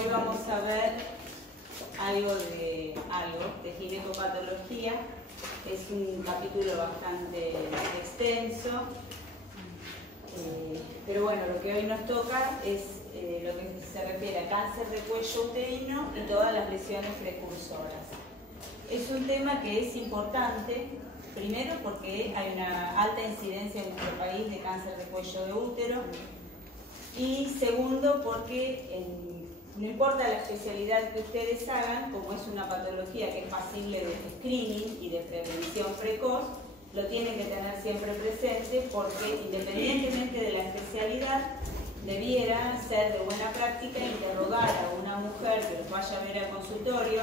Hoy vamos a ver algo de ginecopatología. Es un capítulo bastante extenso, pero bueno, lo que hoy nos toca es lo que se refiere a cáncer de cuello uterino y todas las lesiones precursoras. Es un tema que es importante, primero porque hay una alta incidencia en nuestro país de cáncer de cuello de útero, y segundo porque no importa la especialidad que ustedes hagan, como es una patología que es pasible de screening y de prevención precoz, lo tienen que tener siempre presente, porque independientemente de la especialidad, debiera ser de buena práctica interrogar a una mujer que los vaya a ver al consultorio,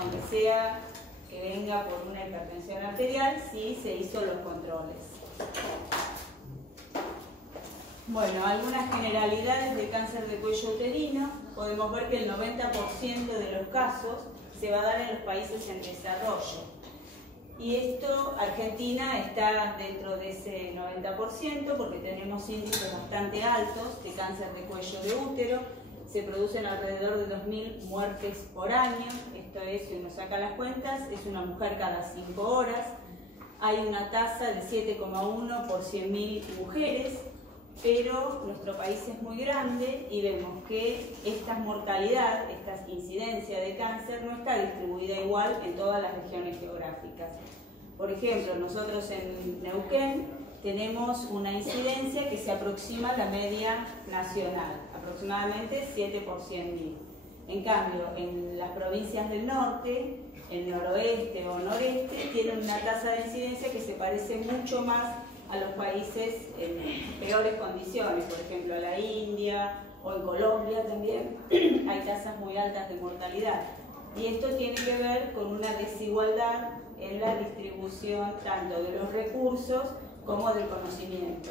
aunque sea que venga por una hipertensión arterial, si se hizo los controles. Bueno, algunas generalidades del cáncer de cuello uterino. Podemos ver que el 90% de los casos se va a dar en los países en desarrollo. Y esto, Argentina está dentro de ese 90% porque tenemos índices bastante altos de cáncer de cuello de útero. Se producen alrededor de 2.000 muertes por año. Esto es, si uno saca las cuentas, es una mujer cada 5 horas. Hay una tasa de 7,1 por 100.000 mujeres. Pero nuestro país es muy grande y vemos que esta mortalidad, esta incidencia de cáncer no está distribuida igual en todas las regiones geográficas. Por ejemplo, nosotros en Neuquén tenemos una incidencia que se aproxima a la media nacional, aproximadamente 7 por 100.000. En cambio, en las provincias del norte, el noroeste o noreste, tienen una tasa de incidencia que se parece mucho más a los países en peores condiciones, por ejemplo a la India o en Colombia también hay tasas muy altas de mortalidad. Y esto tiene que ver con una desigualdad en la distribución tanto de los recursos como del conocimiento.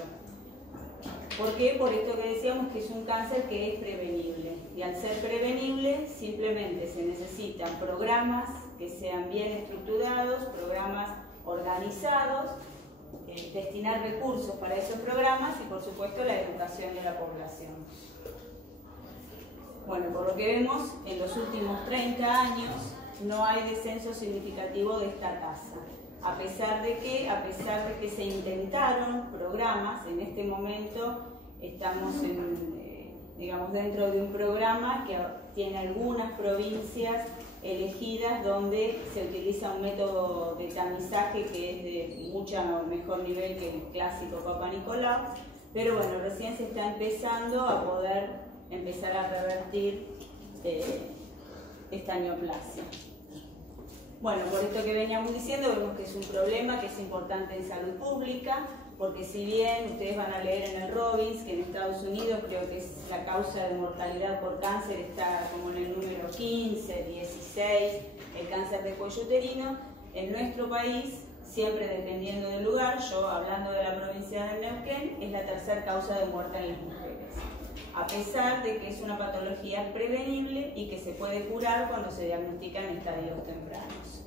¿Por qué? Por esto que decíamos que es un cáncer que es prevenible. Y al ser prevenible simplemente se necesitan programas que sean bien estructurados, programas organizados, destinar recursos para esos programas y por supuesto la educación de la población. Bueno, por lo que vemos, en los últimos 30 años no hay descenso significativo de esta tasa. A pesar de que se intentaron programas, en este momento estamos digamos, dentro de un programa que tiene algunas provincias elegidas donde se utiliza un método de tamizaje que es de mucho mejor nivel que el clásico Papa Nicolau, pero bueno, recién se está empezando a poder empezar a revertir esta neoplasia. Bueno, por esto que veníamos diciendo, vemos que es un problema que es importante en salud pública, porque si bien ustedes van a leer en el Robbins que en Estados Unidos creo que es la causa de mortalidad por cáncer está como en el número 15, 16, el cáncer de cuello uterino, en nuestro país, siempre dependiendo del lugar, yo hablando de la provincia de Neuquén, es la tercera causa de muerte en las mujeres, a pesar de que es una patología prevenible y que se puede curar cuando se diagnostica en estadios tempranos.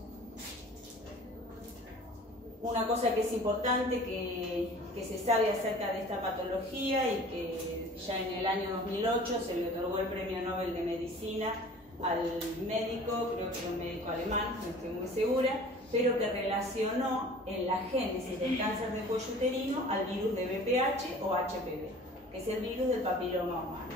Una cosa que es importante que se sabe acerca de esta patología y que ya en el año 2008 se le otorgó el Premio Nobel de Medicina al médico, creo que era un médico alemán, no estoy muy segura, pero que relacionó en la génesis del cáncer de cuello uterino al virus de VPH o HPV, que es el virus del papiloma humano.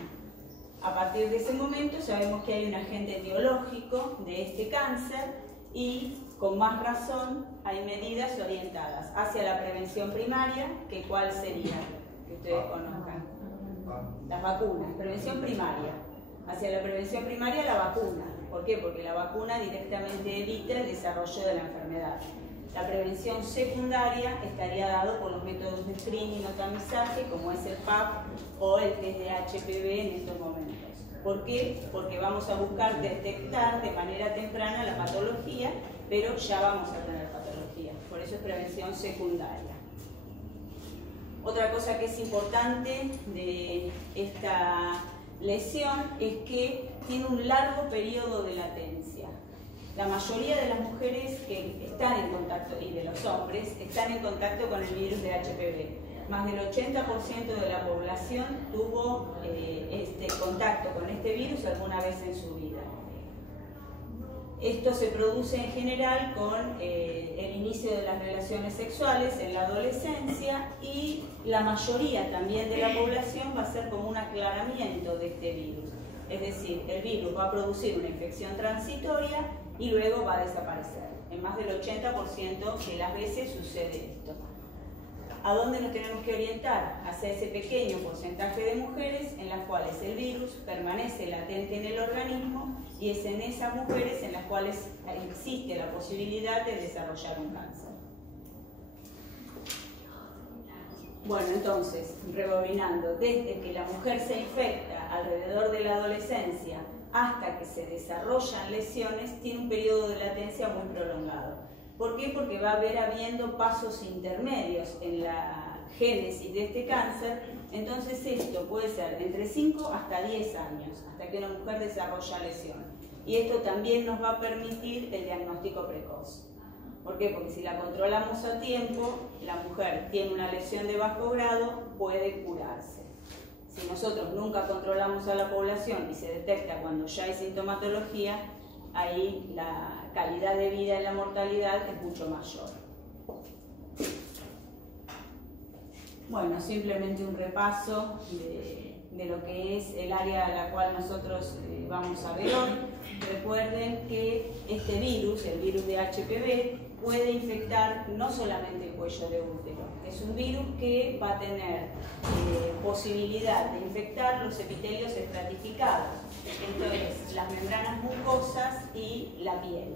A partir de ese momento sabemos que hay un agente etiológico de este cáncer y con más razón hay medidas orientadas hacia la prevención primaria, que ¿cuál sería? Que ustedes conozcan. Las vacunas, prevención primaria. Hacia la prevención primaria la vacuna. ¿Por qué? Porque la vacuna directamente evita el desarrollo de la enfermedad. La prevención secundaria estaría dado por los métodos de screening o tamizaje, como es el PAP o el test de HPV en estos momentos. ¿Por qué? Porque vamos a buscar detectar de manera temprana la patología, pero ya vamos a tener patología. Por eso es prevención secundaria. Otra cosa que es importante de esta lesión es que tiene un largo periodo de latencia. La mayoría de las mujeres que están en contacto, y de los hombres, están en contacto con el virus de HPV. más del 80% de la población tuvo este contacto con este virus alguna vez en su vida. Esto se produce en general con el inicio de las relaciones sexuales en la adolescencia, y la mayoría también de la población va a ser como un aclaramiento de este virus. Es decir, el virus va a producir una infección transitoria y luego va a desaparecer. En más del 80% de las veces sucede esto. ¿A dónde nos tenemos que orientar? Hacia ese pequeño porcentaje de mujeres en las cuales el virus permanece latente en el organismo, y es en esas mujeres en las cuales existe la posibilidad de desarrollar un cáncer. Bueno, entonces, rebobinando, desde que la mujer se infecta alrededor de la adolescencia hasta que se desarrollan lesiones, tiene un periodo de latencia muy prolongado. ¿Por qué? Porque va a haber habiendo pasos intermedios en la génesis de este cáncer. Entonces esto puede ser entre 5 hasta 10 años, hasta que una mujer desarrolla lesión. Y esto también nos va a permitir el diagnóstico precoz. ¿Por qué? Porque si la controlamos a tiempo, la mujer tiene una lesión de bajo grado, puede curarse. Si nosotros nunca controlamos a la población y se detecta cuando ya hay sintomatología, ahí la calidad de vida y la mortalidad es mucho mayor. Bueno, simplemente un repaso de lo que es el área a la cual nosotros vamos a ver hoy. Recuerden que este virus, el virus de HPV, puede infectar no solamente el cuello de útero. Es un virus que va a tener posibilidad de infectar los epitelios estratificados, esto es, las membranas mucosas y la piel.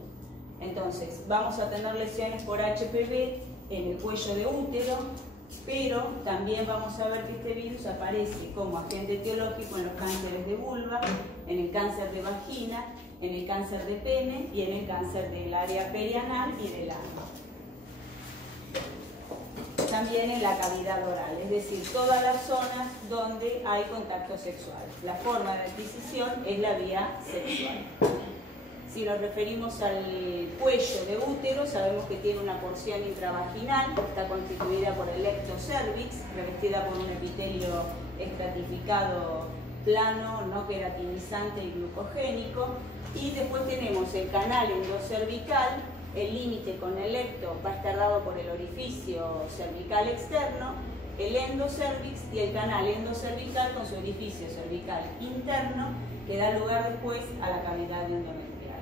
Entonces, vamos a tener lesiones por HPV en el cuello de útero, pero también vamos a ver que este virus aparece como agente etiológico en los cánceres de vulva, en el cáncer de vagina, en el cáncer de pene y en el cáncer del área perianal y del ano. También en la cavidad oral, es decir, todas las zonas donde hay contacto sexual. La forma de adquisición es la vía sexual. Si nos referimos al cuello de útero, sabemos que tiene una porción intravaginal, está constituida por el ectocervix, revestida por un epitelio estratificado plano, no queratinizante y glucogénico, y después tenemos el canal endocervical. El límite con el ecto va a estar dado por el orificio cervical externo, el endocervix y el canal endocervical con su orificio cervical interno, que da lugar después a la cavidad endometrial.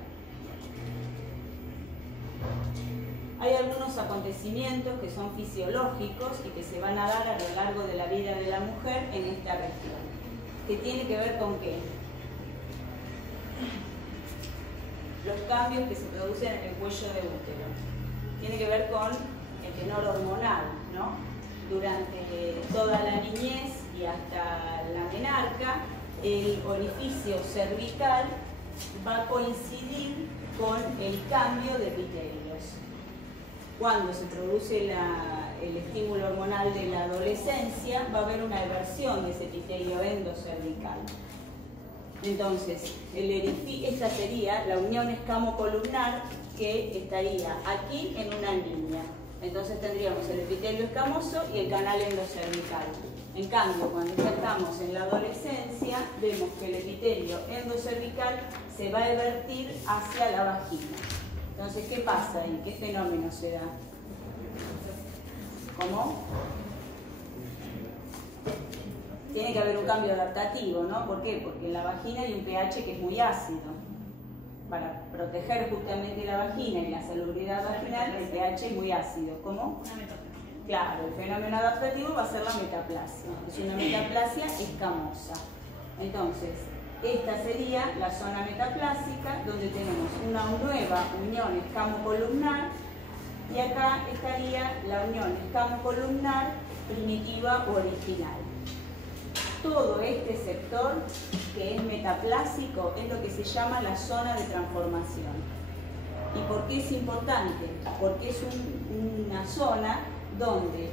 Hay algunos acontecimientos que son fisiológicos y que se van a dar a lo largo de la vida de la mujer en esta región. ¿Que tiene que ver con qué? Los cambios que se producen en el cuello de útero. Tiene que ver con el tenor hormonal, ¿no? Durante toda la niñez y hasta la menarca, el orificio cervical va a coincidir con el cambio de epitelios. Cuando se produce el estímulo hormonal de la adolescencia, va a haber una eversión de ese epitelio endocervical. Entonces, esta sería la unión escamocolumnar que estaría aquí en una niña. Entonces tendríamos el epitelio escamoso y el canal endocervical. En cambio, cuando ya estamos en la adolescencia, vemos que el epitelio endocervical se va a evertir hacia la vagina. Entonces, ¿qué pasa ahí? ¿Qué fenómeno se da? ¿Cómo? Tiene que haber un cambio adaptativo, ¿no? ¿Por qué? Porque en la vagina hay un pH que es muy ácido. Para proteger justamente la vagina y la salubridad vaginal, el pH es muy ácido. ¿Cómo? Claro, el fenómeno adaptativo va a ser la metaplasia. Es una metaplasia escamosa. Entonces, esta sería la zona metaplásica, donde tenemos una nueva unión escamocolumnar, y acá estaría la unión escamocolumnar primitiva o original. Todo este sector que es metaplásico es lo que se llama la zona de transformación. ¿Y por qué es importante? Porque es una zona donde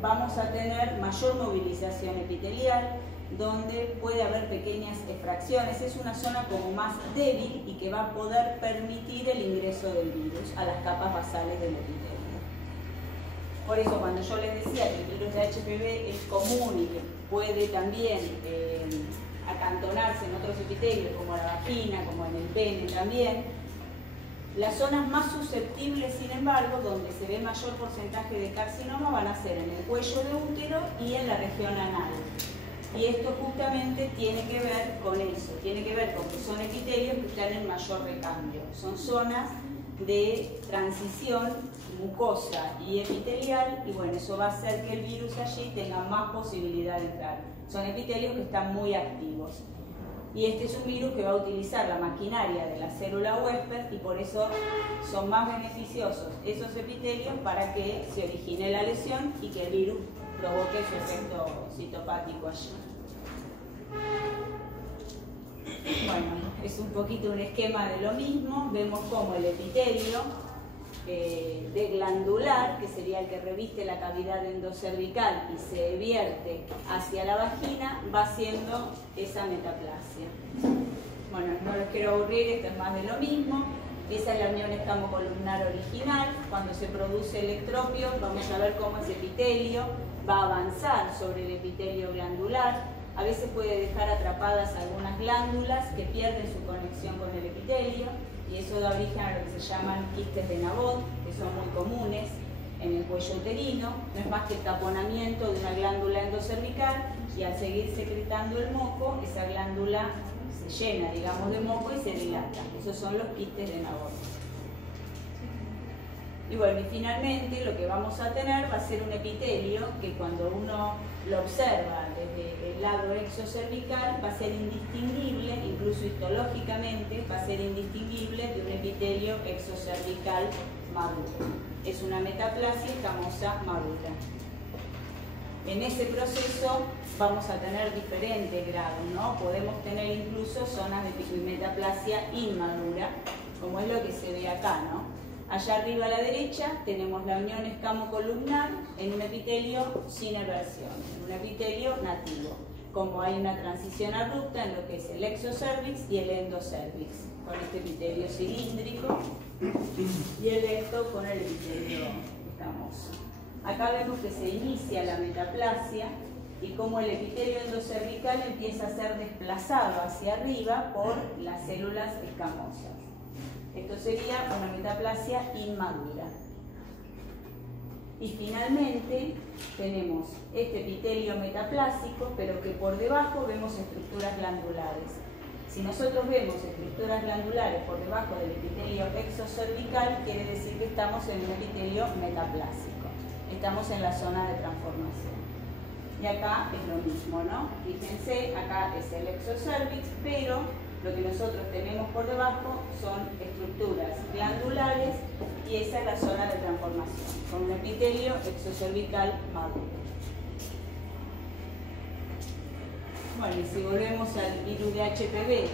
vamos a tener mayor movilización epitelial, donde puede haber pequeñas efracciones. Es una zona como más débil y que va a poder permitir el ingreso del virus a las capas basales del epitelio. Por eso cuando yo les decía que el virus de HPV es común y que puede también acantonarse en otros epitelios como la vagina, como en el pene también, las zonas más susceptibles, sin embargo, donde se ve mayor porcentaje de carcinoma van a ser en el cuello de útero y en la región anal. Y esto justamente tiene que ver con eso, tiene que ver con que son epitelios que están en mayor recambio. Son zonas de transición mucosa y epitelial, y bueno, eso va a hacer que el virus allí tenga más posibilidad de entrar. Son epitelios que están muy activos. Y este es un virus que va a utilizar la maquinaria de la célula huésped y por eso son más beneficiosos esos epitelios para que se origine la lesión y que el virus provoque su efecto citopático allí. Bueno, es un poquito un esquema de lo mismo. Vemos cómo el epitelio de glandular, que sería el que reviste la cavidad endocervical y se vierte hacia la vagina, va haciendo esa metaplasia. Bueno, no los quiero aburrir, esto es más de lo mismo. Esa es la unión escamocolumnar original. Cuando se produce el ectropio, vamos a ver cómo ese epitelio va a avanzar sobre el epitelio glandular. A veces puede dejar atrapadas algunas glándulas que pierden su conexión con el epitelio y eso da origen a lo que se llaman quistes de Nabot, que son muy comunes en el cuello uterino. No es más que el taponamiento de una glándula endocervical y al seguir secretando el moco, esa glándula se llena, digamos, de moco y se dilata. Esos son los quistes de Nabot. Y bueno, y finalmente lo que vamos a tener va a ser un epitelio que cuando uno lo observa desde el lado exocervical va a ser indistinguible, incluso histológicamente va a ser indistinguible de un epitelio exocervical maduro. Es una metaplasia escamosa madura. En ese proceso vamos a tener diferentes grados, ¿no? Podemos tener incluso zonas de metaplasia inmadura, como es lo que se ve acá, ¿no? Allá arriba a la derecha tenemos la unión escamocolumnar en un epitelio sin eversión, en un epitelio nativo, como hay una transición abrupta en lo que es el exocervix y el endocervix, con este epitelio cilíndrico y el ecto con el epitelio escamoso. Acá vemos que se inicia la metaplasia y cómo el epitelio endocervical empieza a ser desplazado hacia arriba por las células escamosas. Esto sería una metaplasia inmadura. Y finalmente tenemos este epitelio metaplásico, pero que por debajo vemos estructuras glandulares. Si nosotros vemos estructuras glandulares por debajo del epitelio exocervical, quiere decir que estamos en un epitelio metaplásico. Estamos en la zona de transformación. Y acá es lo mismo, ¿no? Fíjense, acá es el exocervix, pero lo que nosotros tenemos por debajo son estructuras glandulares y esa es la zona de transformación, con un epitelio exocervical maduro. Bueno, y si volvemos al virus de HPV,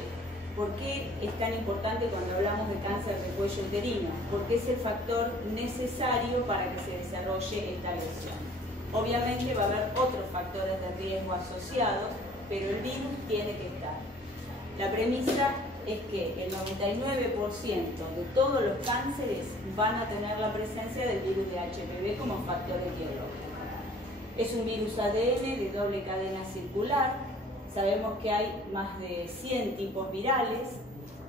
¿por qué es tan importante cuando hablamos de cáncer de cuello uterino? Porque es el factor necesario para que se desarrolle esta lesión. Obviamente va a haber otros factores de riesgo asociados, pero el virus tiene que estar. La premisa es que el 99% de todos los cánceres van a tener la presencia del virus de HPV como factor etiológico. Es un virus ADN de doble cadena circular. Sabemos que hay más de 100 tipos virales,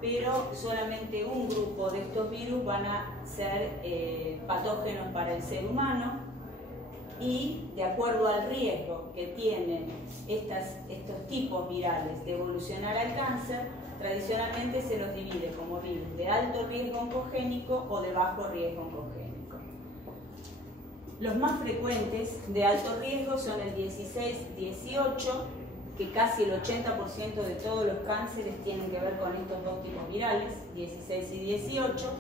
pero solamente un grupo de estos virus van a ser patógenos para el ser humano. Y de acuerdo al riesgo que tienen estos tipos virales de evolucionar al cáncer, tradicionalmente se los divide como virus de alto riesgo oncogénico o de bajo riesgo oncogénico. Los más frecuentes de alto riesgo son el 16-18, que casi el 80% de todos los cánceres tienen que ver con estos dos tipos virales, 16 y 18,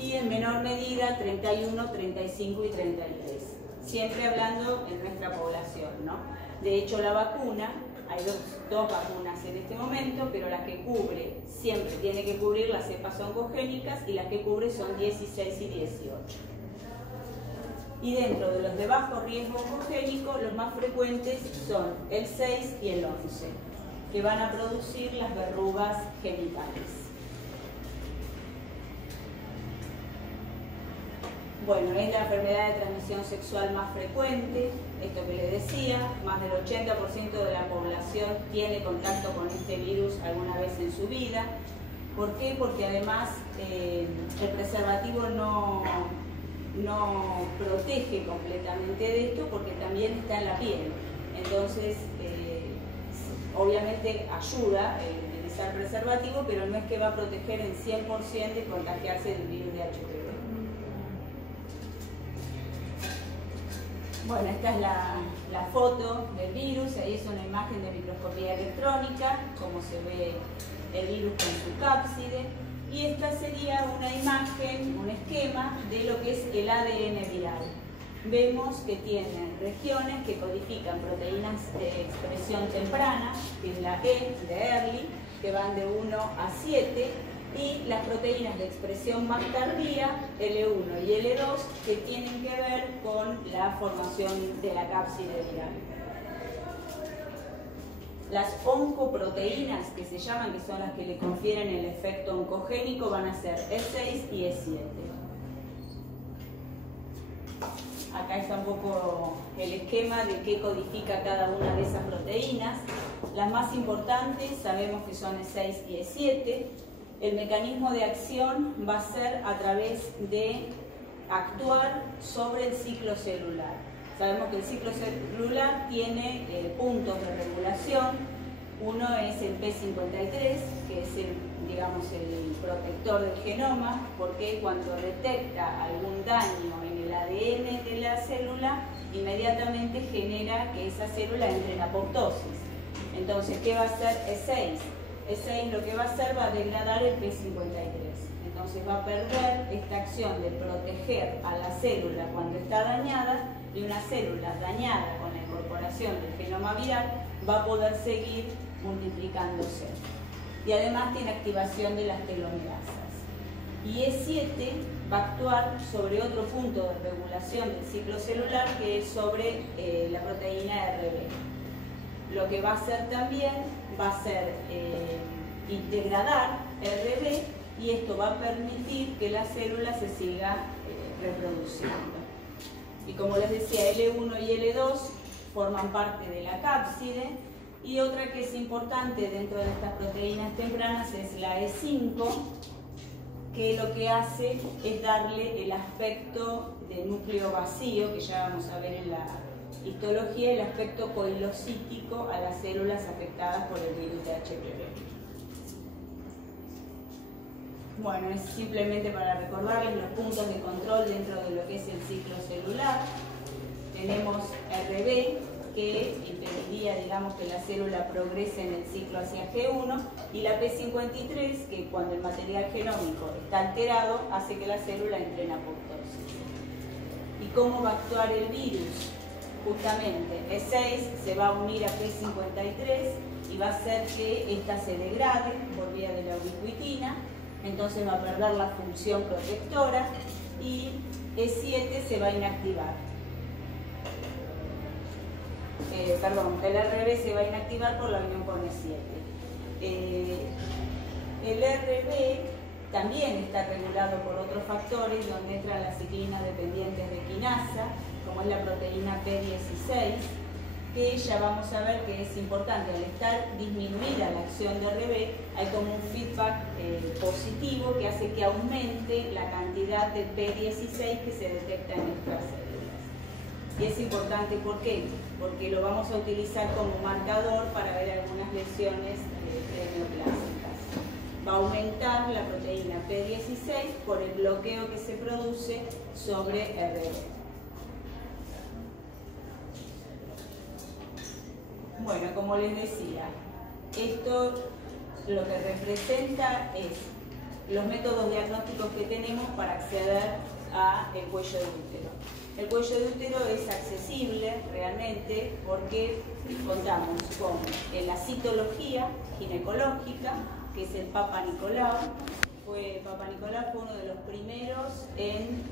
y en menor medida 31, 35 y 33. Siempre hablando en nuestra población, ¿no? De hecho, la vacuna, hay dos vacunas en este momento, pero las que cubre, siempre tiene que cubrir las cepas oncogénicas y las que cubre son 16 y 18. Y dentro de los de bajo riesgo oncogénico, los más frecuentes son el 6 y el 11, que van a producir las verrugas genitales. Bueno, es la enfermedad de transmisión sexual más frecuente, esto que les decía, más del 80% de la población tiene contacto con este virus alguna vez en su vida. ¿Por qué? Porque además el preservativo no protege completamente de esto, porque también está en la piel. Entonces, obviamente ayuda utilizar preservativo, pero no es que va a proteger en 100% de contagiarse del virus de HPV. Bueno, esta es la foto del virus, ahí es una imagen de microscopía electrónica, cómo se ve el virus con su cápside, y esta sería una imagen, un esquema de lo que es el ADN viral. Vemos que tiene regiones que codifican proteínas de expresión temprana, que es la E de early, que van de 1 a 7, y las proteínas de expresión más tardía, L1 y L2, que tienen que ver con la formación de la cápside viral. Las oncoproteínas, que se llaman, que son las que le confieren el efecto oncogénico, van a ser E6 y E7. Acá está un poco el esquema de qué codifica cada una de esas proteínas. Las más importantes sabemos que son E6 y E7. El mecanismo de acción va a ser a través de actuar sobre el ciclo celular. Sabemos que el ciclo celular tiene puntos de regulación. Uno es el P53, que es el protector del genoma, porque cuando detecta algún daño en el ADN de la célula, inmediatamente genera que esa célula entre en apoptosis. Entonces, ¿qué va a hacer E6? E6 lo que va a hacer va a degradar el P53. Entonces va a perder esta acción de proteger a la célula cuando está dañada, y una célula dañada con la incorporación del genoma viral va a poder seguir multiplicándose. Y además tiene activación de las telomerasas. Y E7 va a actuar sobre otro punto de regulación del ciclo celular, que es sobre la proteína RB. Lo que va a hacer también va a ser degradar RB, y esto va a permitir que la célula se siga reproduciendo. Y como les decía, L1 y L2 forman parte de la cápside, y otra que es importante dentro de estas proteínas tempranas es la E5, que lo que hace es darle el aspecto de núcleo vacío, que ya vamos a ver en la histología, el aspecto coilocítico a las células afectadas por el virus de HPV. Bueno, es simplemente para recordarles los puntos de control dentro de lo que es el ciclo celular. Tenemos RB, que impediría, digamos, que la célula progrese en el ciclo hacia G1, y la P53, que cuando el material genómico está alterado, hace que la célula entre en apoptosis. ¿Y cómo va a actuar el virus? Justamente, E6 se va a unir a P53 y va a hacer que ésta se degrade por vía de la ubiquitina. Entonces va a perder la función protectora, y E7 se va a inactivar. El RB se va a inactivar por la unión con E7. El RB también está regulado por otros factores, donde entran las ciclinas dependientes de quinasa, como es la proteína P16, que ya vamos a ver que es importante. Al estar disminuida la acción de RB, hay como un feedback positivo que hace que aumente la cantidad de P16 que se detecta en nuestras células. Y es importante, ¿por qué? Porque lo vamos a utilizar como marcador para ver algunas lesiones neoplásicas. Va a aumentar la proteína P16 por el bloqueo que se produce sobre RB. Bueno, como les decía, esto lo que representa es los métodos diagnósticos que tenemos para acceder al cuello de útero. El cuello de útero es accesible realmente porque contamos con la citología ginecológica, que es el Papa Nicolau. Papa Nicolau fue uno de los primeros en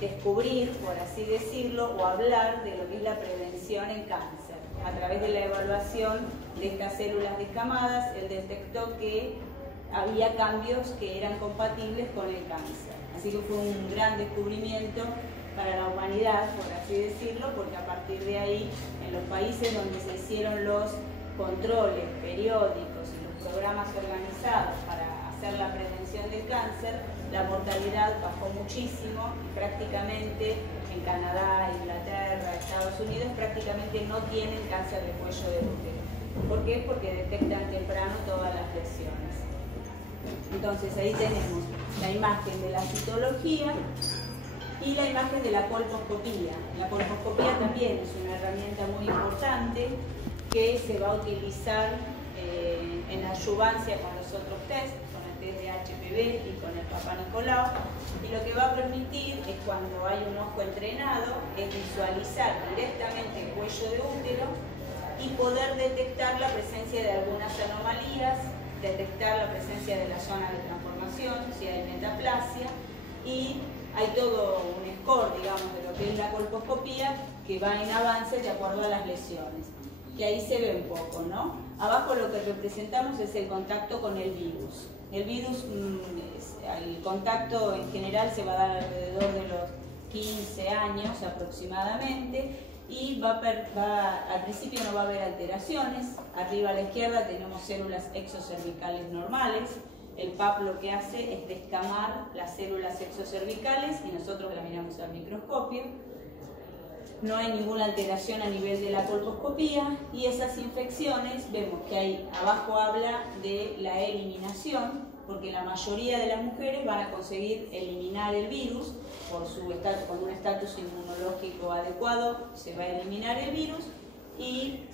descubrir, por así decirlo, o hablar de lo que es la prevención en cáncer. A través de la evaluación de estas células descamadas, él detectó que había cambios que eran compatibles con el cáncer. Así que fue un gran descubrimiento para la humanidad, por así decirlo, porque a partir de ahí, en los países donde se hicieron los controles periódicos y los programas organizados para hacer la prevención del cáncer, la mortalidad bajó muchísimo y prácticamente en Canadá, Inglaterra, Estados Unidos prácticamente no tienen cáncer de cuello de útero. ¿Por qué? Porque detectan temprano todas las lesiones. Entonces ahí tenemos la imagen de la citología y la imagen de la colposcopía. La colposcopía también es una herramienta muy importante que se va a utilizar en adyuvancia con los otros test, con el test de HPV y con el Papa Nicolau, y lo que va a permitir es, cuando hay un ojo entrenado, es visualizar directamente el cuello de útero y poder detectar la presencia de algunas anomalías, detectar la presencia de la zona de transformación, si hay metaplasia, y hay todo un score, digamos, de lo que es la colposcopía, que va en avance de acuerdo a las lesiones. Y ahí se ve un poco, ¿no? Abajo lo que representamos es el contacto con el virus. El virus, el contacto en general se va a dar alrededor de los 15 años aproximadamente, y al principio no va a haber alteraciones. Arriba a la izquierda tenemos células exocervicales normales. El PAP lo que hace es descamar las células exocervicales y nosotros las miramos al microscopio. No hay ninguna alteración a nivel de la colposcopía, y esas infecciones, vemos que ahí abajo habla de la eliminación, porque la mayoría de las mujeres van a conseguir eliminar el virus con un estatus inmunológico adecuado. Se va a eliminar el virus y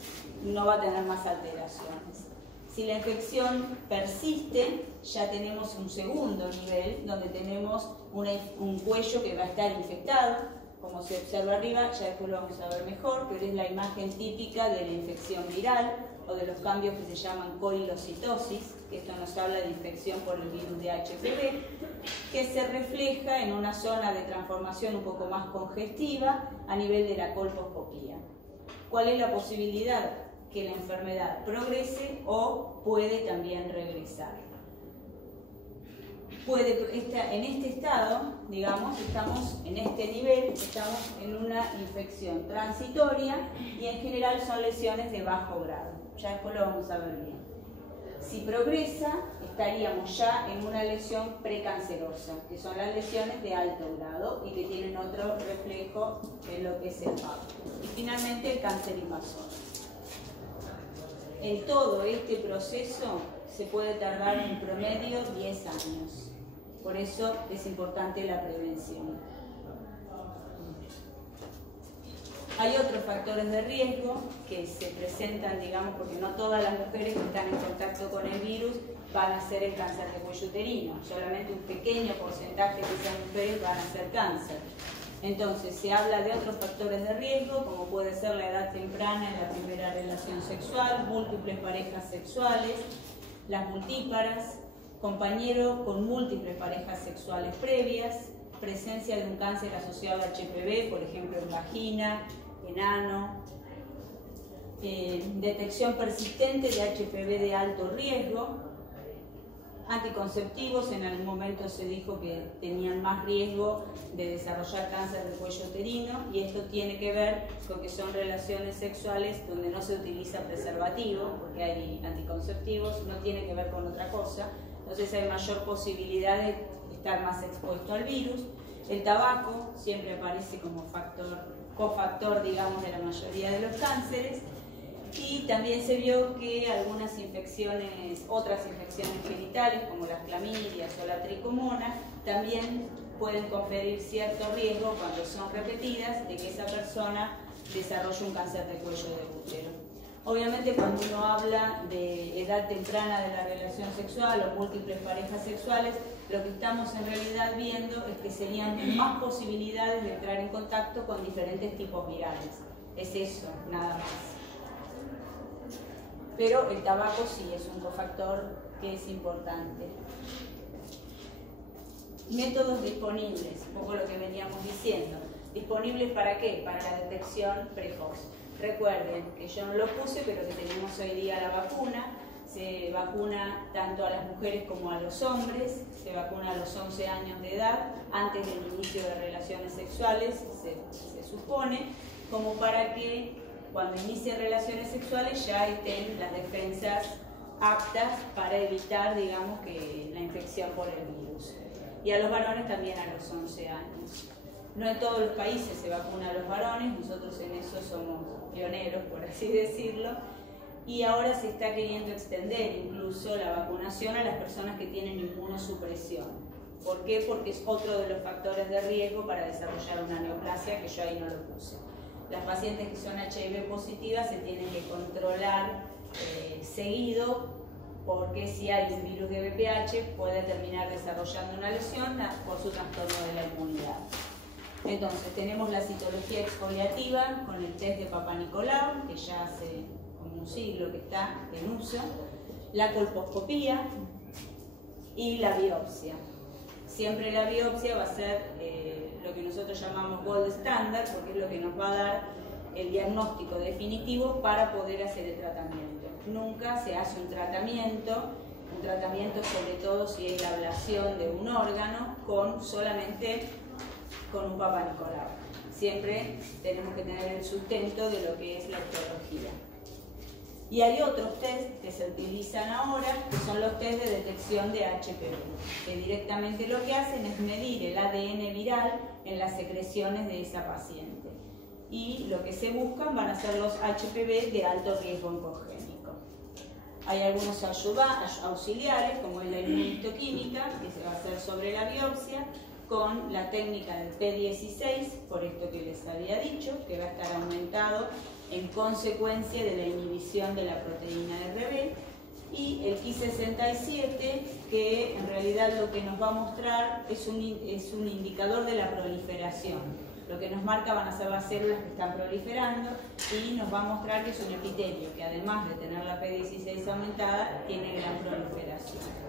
no va a tener más alteraciones. Si la infección persiste, ya tenemos un segundo nivel, donde tenemos un cuello que va a estar infectado, como se observa arriba. Ya después lo vamos a ver mejor, pero es la imagen típica de la infección viral o de los cambios que se llaman coilocitosis, que esto nos habla de infección por el virus de HPV, que se refleja en una zona de transformación un poco más congestiva a nivel de la colposcopía. ¿Cuál es la posibilidad? Que la enfermedad progrese o puede también regresar. En este estado, digamos, estamos en este nivel, estamos en una infección transitoria, y en general son lesiones de bajo grado. Ya después lo vamos a ver bien. Si progresa, estaríamos ya en una lesión precancerosa, que son las lesiones de alto grado y que tienen otro reflejo en lo que es el PAP. Y finalmente el cáncer invasor. En todo este proceso se puede tardar en promedio 10 años. Por eso es importante la prevención. Hay otros factores de riesgo que se presentan, digamos, porque no todas las mujeres que están en contacto con el virus van a hacer el cáncer de cuello uterino. Solamente un pequeño porcentaje de esas mujeres van a hacer cáncer. Entonces se habla de otros factores de riesgo, como puede ser la edad temprana en la primera relación sexual, múltiples parejas sexuales, las multíparas, compañero con múltiples parejas sexuales previas, presencia de un cáncer asociado a HPV, por ejemplo en vagina, en ano, detección persistente de HPV de alto riesgo, anticonceptivos. En algún momento se dijo que tenían más riesgo de desarrollar cáncer de cuello uterino, y esto tiene que ver con que son relaciones sexuales donde no se utiliza preservativo, porque hay anticonceptivos, no tiene que ver con otra cosa. Entonces hay mayor posibilidad de estar más expuesto al virus. El tabaco siempre aparece como cofactor, digamos, de la mayoría de los cánceres. Y también se vio que algunas infecciones, otras infecciones genitales, como las clamidias o la tricomona, también pueden conferir cierto riesgo, cuando son repetidas, de que esa persona desarrolle un cáncer de cuello de útero. Obviamente, cuando uno habla de edad temprana de la relación sexual o múltiples parejas sexuales, lo que estamos en realidad viendo es que serían más posibilidades de entrar en contacto con diferentes tipos virales. Es eso, nada más. Pero el tabaco sí es un cofactor que es importante. Métodos disponibles, un poco lo que veníamos diciendo. ¿Disponibles para qué? Para la detección precoz. Recuerden que yo no lo puse, pero que tenemos hoy día la vacuna. se vacuna tanto a las mujeres como a los hombres, se vacuna a los 11 años de edad, antes del inicio de relaciones sexuales, se supone, como para que cuando inicie relaciones sexuales ya estén las defensas aptas para evitar, digamos, que la infección por el virus. Y a los varones también a los 11 años. No en todos los países se vacuna a los varones, nosotros en eso somos pioneros, por así decirlo, y ahora se está queriendo extender incluso la vacunación a las personas que tienen inmunosupresión. ¿Por qué? Porque es otro de los factores de riesgo para desarrollar una neoplasia, que yo ahí no lo puse. Las pacientes que son HIV positivas se tienen que controlar seguido, porque si hay un virus de VPH puede terminar desarrollando una lesión por su trastorno de la inmunidad. Entonces tenemos la citología exfoliativa con el test de Papa Nicolau, que ya hace como un siglo que está en uso, la colposcopía y la biopsia. Siempre la biopsia va a ser lo que nosotros llamamos gold standard, porque es lo que nos va a dar el diagnóstico definitivo para poder hacer el tratamiento. Nunca se hace un tratamiento sobre todo si hay la ablación de un órgano solamente con un Papa Nicolau. Siempre tenemos que tener el sustento de lo que es la histología. Y hay otros test que se utilizan ahora, que son los test de detección de HPV, que directamente lo que hacen es medir el ADN viral en las secreciones de esa paciente. Y lo que se buscan van a ser los HPV de alto riesgo oncogénico. Hay algunos auxiliares, como es la inmunohistoquímica, que se va a hacer sobre la biopsia, con la técnica del P16, por esto que les había dicho, que va a estar aumentado en consecuencia de la inhibición de la proteína RB, y el Ki67, que en realidad lo que nos va a mostrar es un indicador de la proliferación. Lo que nos marca van a ser las células que están proliferando y nos va a mostrar que es un epitelio que, además de tener la P16 aumentada, tiene gran proliferación.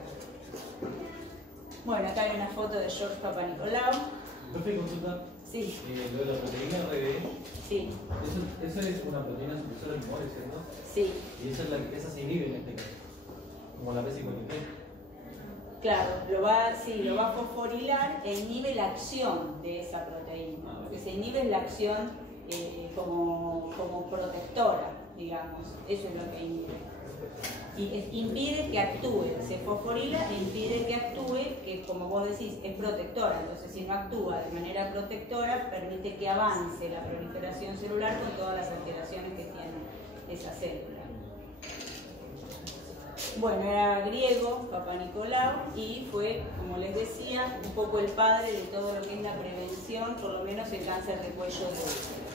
Bueno, acá hay una foto de George Papanicolaou. ¿Profe, consulta? Sí. Lo de la proteína RB. Sí. Eso es una proteína supresora de tumores, ¿cierto? Sí. Y esa se inhibe en este caso, como la P53. Claro, lo va a fosforilar e inhibe la acción de esa proteína. Lo que se inhibe es la acción como protectora, digamos. Eso es lo que inhibe. Y impide que actúe, se fosforila e impide que actúe, que como vos decís, es protectora. Entonces, si no actúa de manera protectora, permite que avance la proliferación celular con todas las alteraciones que tiene esa célula. Bueno, era griego, Papanicolaou, y fue, como les decía, un poco el padre de todo lo que es la prevención, por lo menos el cáncer de cuello de útero.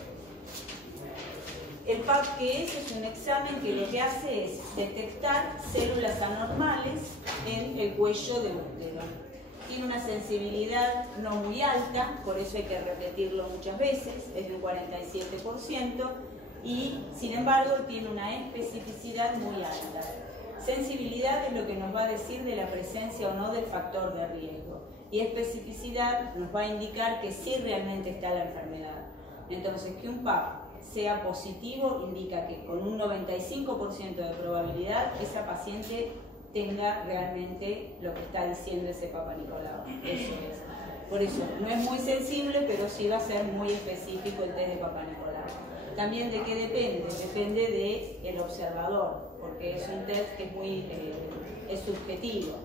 El PAP, que es un examen que lo que hace es detectar células anormales en el cuello de útero. Tiene una sensibilidad no muy alta, por eso hay que repetirlo muchas veces, es de un 47%, y sin embargo tiene una especificidad muy alta. Sensibilidad es lo que nos va a decir de la presencia o no del factor de riesgo, y especificidad nos va a indicar que sí realmente está la enfermedad. Entonces, que un PAP sea positivo indica que con un 95% de probabilidad esa paciente tenga realmente lo que está diciendo ese Papanicolaou. Eso es. Por eso, no es muy sensible, pero sí va a ser muy específico el test de Papanicolaou. También de qué depende, depende del observador, porque es un test que es subjetivo.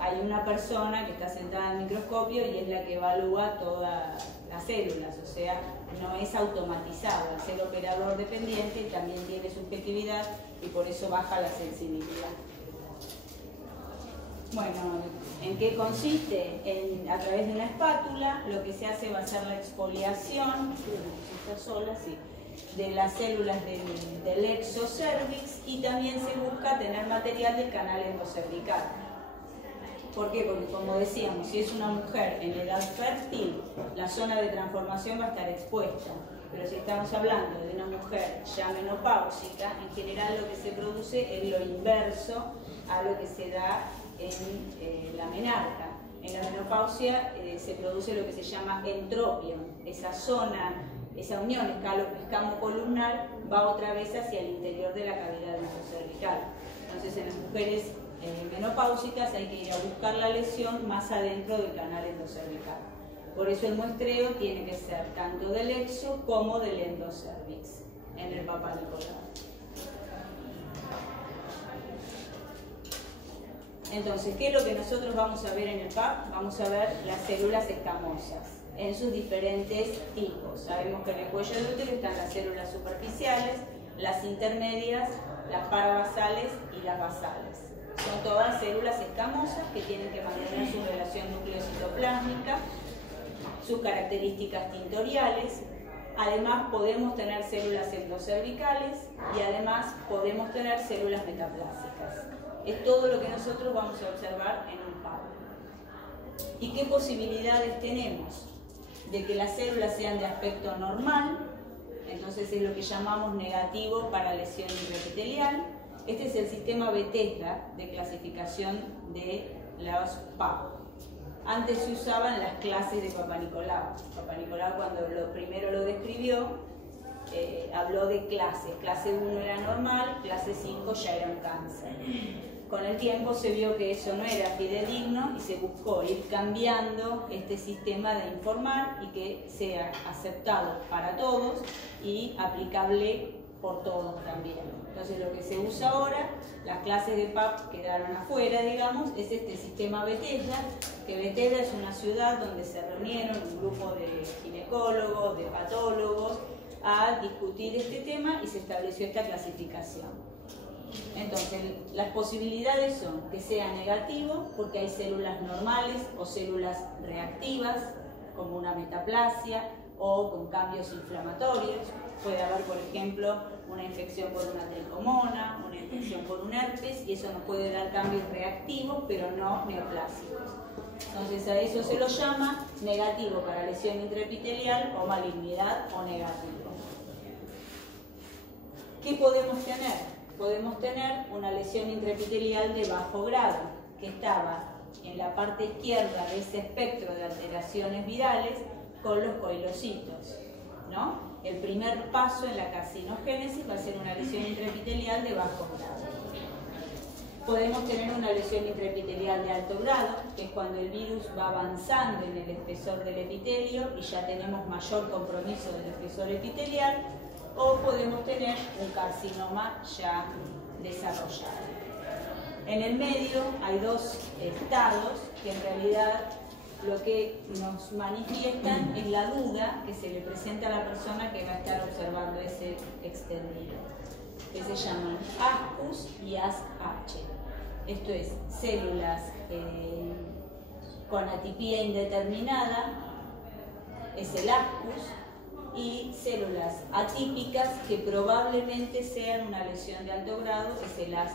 Hay una persona que está sentada en el microscopio y es la que evalúa todas las células, o sea, no es automatizado. Al ser operador dependiente también tiene subjetividad y por eso baja la sensibilidad. Bueno, ¿en qué consiste? A través de una espátula lo que se hace va a ser la exfoliación, de las células del exocervix, y también se busca tener material del canal endocervical. ¿Por qué? Porque, como decíamos, si es una mujer en edad fértil, la zona de transformación va a estar expuesta. Pero si estamos hablando de una mujer ya menopáusica, en general lo que se produce es lo inverso a lo que se da en la menarca. En la menopausia se produce lo que se llama entropion. Esa zona, esa unión escamocolumnar va otra vez hacia el interior de la cavidad endocervical. Entonces en las mujeres menopáusicas hay que ir a buscar la lesión más adentro del canal endocervical. Por eso el muestreo tiene que ser tanto del exo como del endocervix en el Papá Nicolau. Entonces, ¿qué es lo que nosotros vamos a ver en el PAP? Vamos a ver las células escamosas en sus diferentes tipos. Sabemos que en el cuello del útero están las células superficiales, las intermedias, las parabasales y las basales. Son todas células escamosas que tienen que mantener su relación nucleocitoplásmica, sus características tintoriales. Además podemos tener células endocervicales y además podemos tener células metaplásicas. Es todo lo que nosotros vamos a observar en un PAP. ¿Y qué posibilidades tenemos? De que las células sean de aspecto normal, entonces es lo que llamamos negativo para lesión intraepitelial. Este es el sistema Bethesda de clasificación de los PAP. Antes se usaban las clases de Papá Nicolau. Papá Nicolau, cuando primero lo describió, habló de clases. Clase 1 era normal, clase 5 ya era un cáncer. Con el tiempo se vio que eso no era fidedigno y se buscó ir cambiando este sistema de informar y que sea aceptado para todos y aplicable por todos también. Entonces lo que se usa ahora, las clases de PAP quedaron afuera, digamos, es este sistema Bethesda, que Bethesda es una ciudad donde se reunieron un grupo de ginecólogos, de patólogos, a discutir este tema y se estableció esta clasificación. Entonces, las posibilidades son que sea negativo, porque hay células normales o células reactivas, como una metaplasia o con cambios inflamatorios. Puede haber, por ejemplo, una infección por una tricomona, una infección por un herpes, y eso nos puede dar cambios reactivos, pero no neoplásicos. Entonces, a eso se lo llama negativo para lesión intraepitelial o malignidad o negativo. ¿Qué podemos tener? Podemos tener una lesión intraepitelial de bajo grado, que estaba en la parte izquierda de ese espectro de alteraciones virales con los coilocitos, ¿no? El primer paso en la carcinogénesis va a ser una lesión intraepitelial de bajo grado. Podemos tener una lesión intraepitelial de alto grado, que es cuando el virus va avanzando en el espesor del epitelio y ya tenemos mayor compromiso del espesor epitelial, o podemos tener un carcinoma ya desarrollado. En el medio hay dos estados que en realidad lo que nos manifiestan es la duda que se le presenta a la persona que va a estar observando ese extendido, que se llaman ASCUS y ASH. Esto es células con atipía indeterminada, es el ASCUS, y células atípicas que probablemente sean una lesión de alto grado, es el ASH.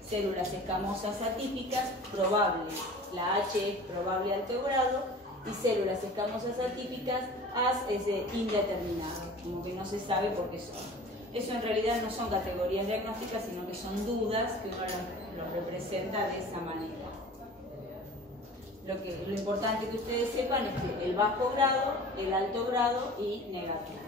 Células escamosas atípicas, probables. La H es probable alto grado, y células escamosas atípicas, AS es indeterminado, como que no se sabe por qué son. Eso en realidad no son categorías diagnósticas, sino que son dudas que uno los representa de esa manera. Lo importante que ustedes sepan es que el bajo grado, el alto grado y negativo.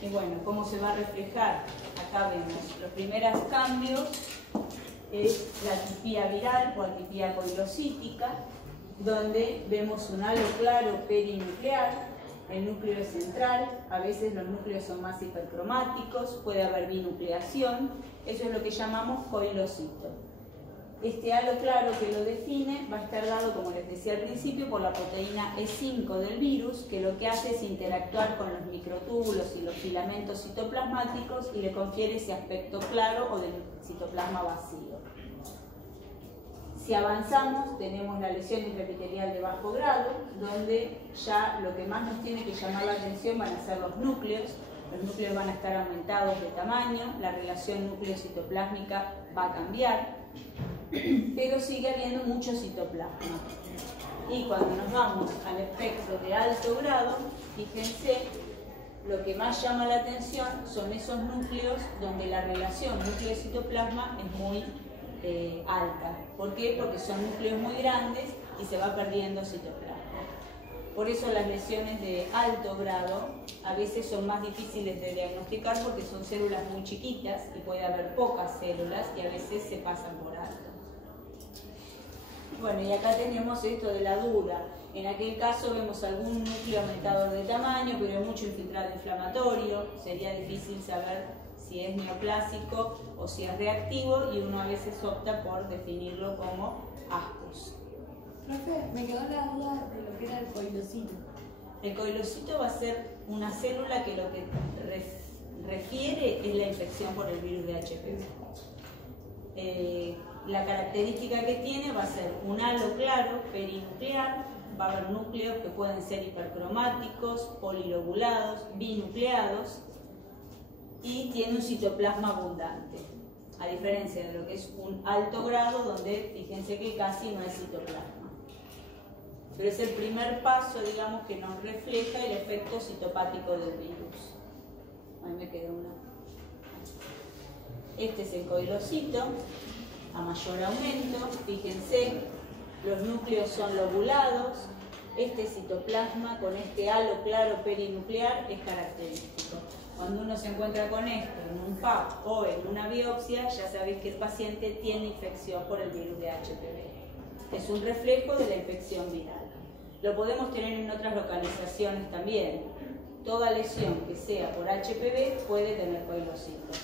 Y bueno, ¿cómo se va a reflejar? Acá vemos los primeros cambios, es la atipía viral o atipía coilocítica, donde vemos un halo claro perinuclear, el núcleo es central, a veces los núcleos son más hipercromáticos, puede haber binucleación, eso es lo que llamamos coilocito. Este halo claro que lo define va a estar dado, como les decía al principio, por la proteína E5 del virus, que lo que hace es interactuar con los microtúbulos y los filamentos citoplasmáticos y le confiere ese aspecto claro o del citoplasma vacío. Si avanzamos, tenemos la lesión intraepitelial de bajo grado, donde ya lo que más nos tiene que llamar la atención van a ser los núcleos. Los núcleos van a estar aumentados de tamaño, la relación núcleo-citoplásmica va a cambiar, pero sigue habiendo mucho citoplasma. Y cuando nos vamos al espectro de alto grado, fíjense, lo que más llama la atención son esos núcleos donde la relación núcleo-citoplasma es muy alta. ¿Por qué? Porque son núcleos muy grandes y se va perdiendo citoplasma. Por eso las lesiones de alto grado a veces son más difíciles de diagnosticar porque son células muy chiquitas y puede haber pocas células y a veces se pasan por alto. Bueno, y acá tenemos esto de la dura. En aquel caso vemos algún núcleo aumentador de tamaño, pero hay mucho infiltrado inflamatorio. Sería difícil saber si es neoplásico o si es reactivo y uno a veces opta por definirlo como ASCUS. Profe, me quedó la duda de lo que era el coilocito. El coilocito va a ser una célula que lo que refiere es la infección por el virus de HPV. La característica que tiene va a ser un halo claro, perinuclear, va a haber núcleos que pueden ser hipercromáticos, polilobulados, binucleados y tiene un citoplasma abundante, a diferencia de lo que es un alto grado donde fíjense que casi no hay citoplasma. Pero es el primer paso, digamos, que nos refleja el efecto citopático del virus. Ahí me quedó una. Este es el coilocito, a mayor aumento, fíjense, los núcleos son lobulados, este citoplasma con este halo claro perinuclear es característico. Cuando uno se encuentra con esto en un PAP o en una biopsia, ya sabéis que el paciente tiene infección por el virus de HPV. Es un reflejo de la infección viral. Lo podemos tener en otras localizaciones también. Toda lesión que sea por HPV puede tener coilocitos.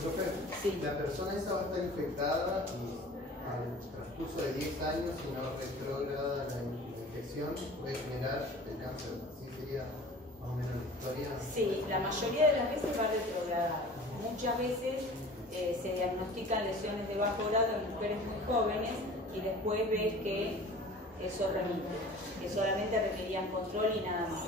Profe, Sí. la persona esa va a estar infectada y al transcurso de 10 años, si no retrógrada la infección, puede generar el cáncer. ¿Así sería más o menos la historia? Sí, la mayoría de las veces va a retrogradar. Muchas veces se diagnostican lesiones de bajo grado en mujeres muy jóvenes y después ves que eso remite, que solamente requerían control y nada más.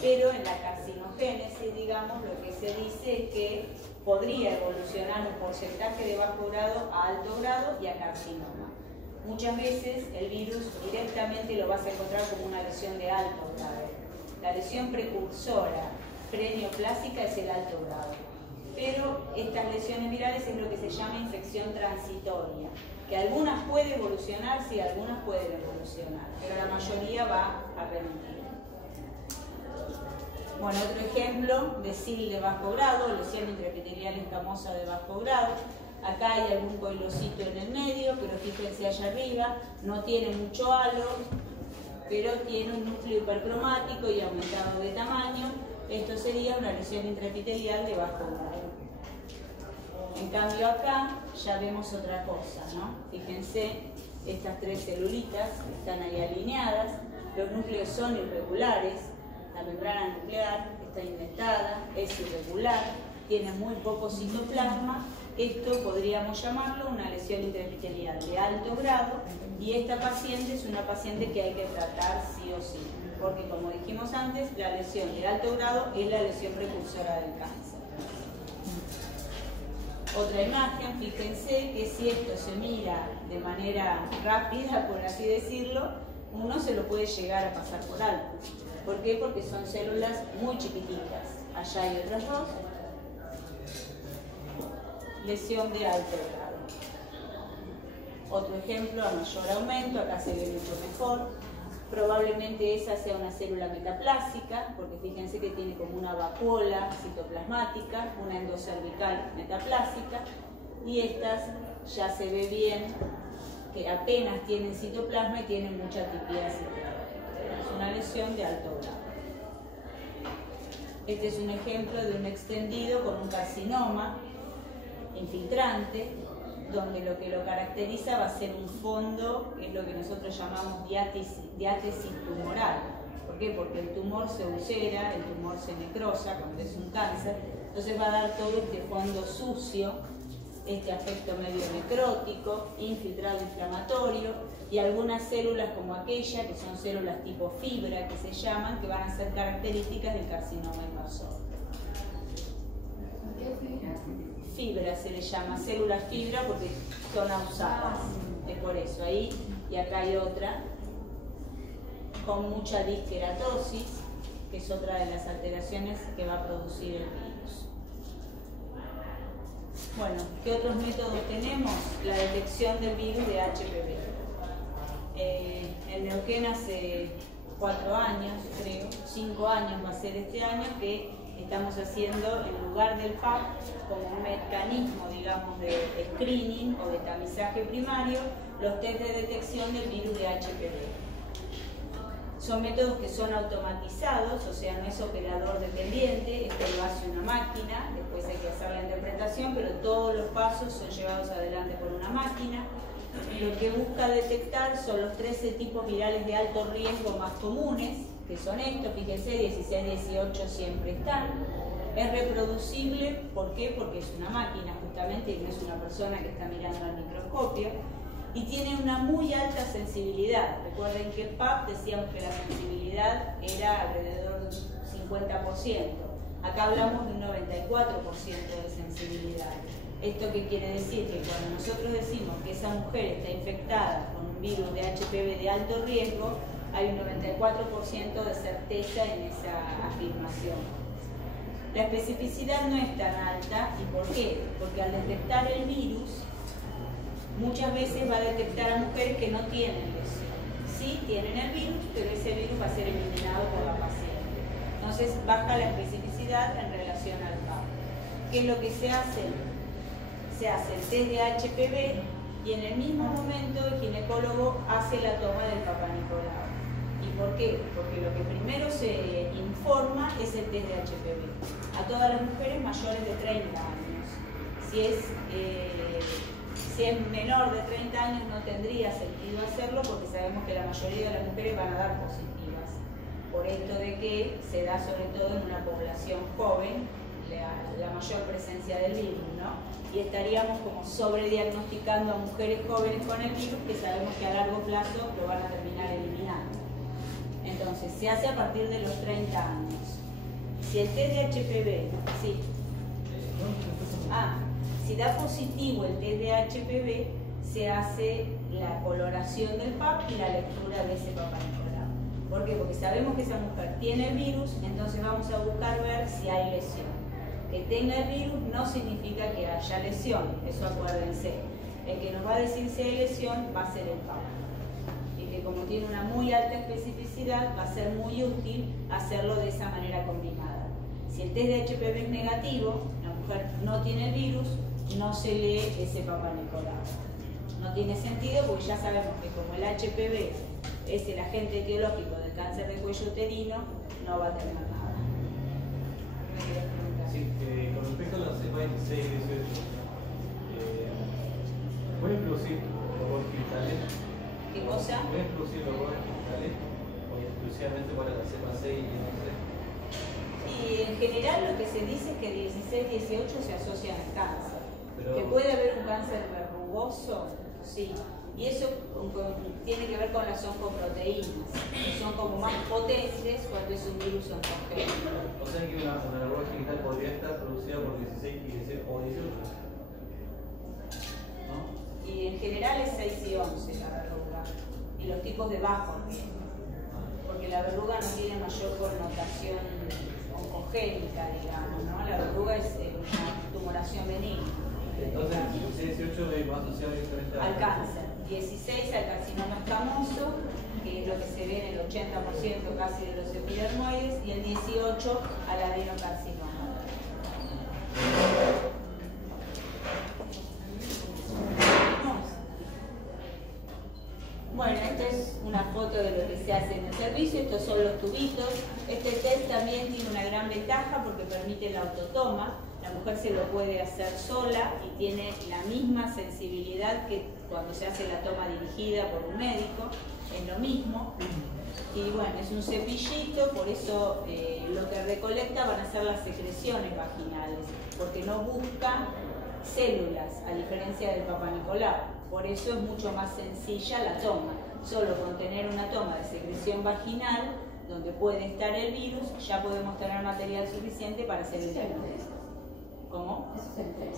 Pero en la carcinogénesis, digamos, lo que se dice es que podría evolucionar un porcentaje de bajo grado a alto grado y a carcinoma. Muchas veces el virus directamente lo vas a encontrar como una lesión de alto grado. La lesión precursora preneoplásica es el alto grado. Pero estas lesiones virales es lo que se llama infección transitoria, que algunas pueden evolucionar, sí, algunas pueden evolucionar, pero la mayoría va a remitir. Bueno, otro ejemplo de SIL de bajo grado, lesión intraepitelial escamosa de bajo grado. Acá hay algún coilocito en el medio, pero fíjense allá arriba, no tiene mucho halo, pero tiene un núcleo hipercromático y aumentado de tamaño. Esto sería una lesión intraepitelial de bajo grado. En cambio acá ya vemos otra cosa, ¿no? Fíjense, estas tres celulitas están ahí alineadas, los núcleos son irregulares, la membrana nuclear está indentada, es irregular, tiene muy poco citoplasma. Esto podríamos llamarlo una lesión intraepitelial de alto grado y esta paciente es una paciente que hay que tratar sí o sí, porque como dijimos antes, la lesión de alto grado es la lesión precursora del cáncer. Otra imagen, fíjense que si esto se mira de manera rápida, por así decirlo, uno se lo puede llegar a pasar por alto. ¿Por qué? Porque son células muy chiquititas. Allá hay otras dos. Lesión de alto grado. Otro ejemplo a mayor aumento, acá se ve mucho mejor. Probablemente esa sea una célula metaplásica, porque fíjense que tiene como una vacuola citoplasmática, una endocervical metaplásica, y estas ya se ve bien que apenas tienen citoplasma y tienen mucha tipiasis. Es una lesión de alto grado. Este es un ejemplo de un extendido con un carcinoma infiltrante, donde lo que lo caracteriza va a ser un fondo, que es lo que nosotros llamamos diátesis tumoral. ¿Por qué? Porque el tumor se ulcera, el tumor se necrosa cuando es un cáncer, entonces va a dar todo este fondo sucio, este aspecto medio necrótico, infiltrado inflamatorio, y algunas células como aquella, que son células tipo fibra, que se llaman, que van a ser características del carcinoma invasor. ¿Qué fibra? Fibra se le llama, células fibra porque son ausadas, es por eso. Ahí y acá hay otra con mucha disqueratosis, que es otra de las alteraciones que va a producir el virus. Bueno, ¿qué otros métodos tenemos? La detección del virus de HPV. En Neuquén hace 4 años, creo, 5 años va a ser este año, que estamos haciendo en lugar del PAP como un mecanismo, digamos, de screening o de tamizaje primario, los test de detección del virus de HPV. Son métodos que son automatizados, o sea, no es operador dependiente, esto lo hace una máquina, después hay que hacer la interpretación, pero todos los pasos son llevados adelante por una máquina. Lo que busca detectar son los 13 tipos virales de alto riesgo más comunes, que son estos, fíjense, 16, 18 siempre están. Es reproducible, ¿por qué? Porque es una máquina justamente y no es una persona que está mirando al microscopio. Y tiene una muy alta sensibilidad. Recuerden que el PAP decíamos que la sensibilidad era alrededor del 50%. Acá hablamos de un 94% de sensibilidad. ¿Esto qué quiere decir? Que cuando nosotros decimos que esa mujer está infectada con un virus de HPV de alto riesgo, hay un 94% de certeza en esa afirmación. La especificidad no es tan alta. ¿Y por qué? Porque al detectar el virus, muchas veces va a detectar a mujeres que no tienen lesión. Sí tienen el virus, pero ese virus va a ser eliminado por la paciente. Entonces baja la especificidad en relación al PAP. ¿Qué es lo que se hace? Se hace el test de HPV y en el mismo momento el ginecólogo hace la toma del Papá Nicolau. ¿Y por qué? Porque lo que primero se informa es el test de HPV a todas las mujeres mayores de 30 años. Si es menor de 30 años no tendría sentido hacerlo porque sabemos que la mayoría de las mujeres van a dar positivas. Por esto de que se da sobre todo en una población joven la mayor presencia del virus, ¿no? Y estaríamos como sobrediagnosticando a mujeres jóvenes con el virus que sabemos que a largo plazo lo van a terminar eliminando. Entonces, se hace a partir de los 30 años. Si el test de HPV, sí. Si da positivo el test de HPV, se hace la coloración del PAP y la lectura de ese Papá Nicolau. ¿Por qué? Porque sabemos que esa mujer tiene el virus, entonces vamos a buscar ver si hay lesión. Que tenga el virus no significa que haya lesión, eso acuérdense. El que nos va a decir si hay lesión va a ser el PAP. Y que como tiene una muy alta especificidad, va a ser muy útil hacerlo de esa manera combinada. Si el test de HPV es negativo, la mujer no tiene el virus, no se lee ese Papá Nicolau. No tiene sentido porque ya sabemos que como el HPV es el agente etiológico del cáncer de cuello uterino, no va a tener nada. ¿Me quieres preguntar? Sí, con respecto a los cepas 16 y 18, ¿pueden producir robos digitales? ¿Qué cosa? ¿Pueden producir robos digitales o exclusivamente para la cepa 6 y 11? Y en general lo que se dice es que 16 y 18 se asocian al cáncer. Pero... ¿Que puede haber un cáncer verrugoso? Sí. Y eso tiene que ver con las oncoproteínas, que son como más potentes cuando es un virus oncogénico. O sea que una verruga genital podría estar producida por 16 y 18 o 18. ¿No? Y en general es 6 y 11 la verruga. Y los tipos de bajo riesgo. Porque la verruga no tiene mayor connotación oncogénica, digamos, ¿no? La verruga es una tumoración benigna. Entonces, 16 y 18 es más asociado directamente al cáncer. 16 al carcinoma escamoso, que es lo que se ve en el 80% casi de los epidermoides, y el 18 al adenocarcinoma. Bueno, esta es una foto de lo que se hace en el servicio. Estos son los tubitos. Este test también tiene una gran ventaja porque permite la autotoma. La mujer se lo puede hacer sola y tiene la misma sensibilidad que cuando se hace la toma dirigida por un médico. Es lo mismo. Y bueno, es un cepillito, por eso lo que recolecta van a ser las secreciones vaginales, porque no busca células, a diferencia del Papá Nicolau. Por eso es mucho más sencilla la toma. Solo con tener una toma de secreción vaginal, donde puede estar el virus, ya podemos tener material suficiente para hacer el diagnóstico. ¿Cómo?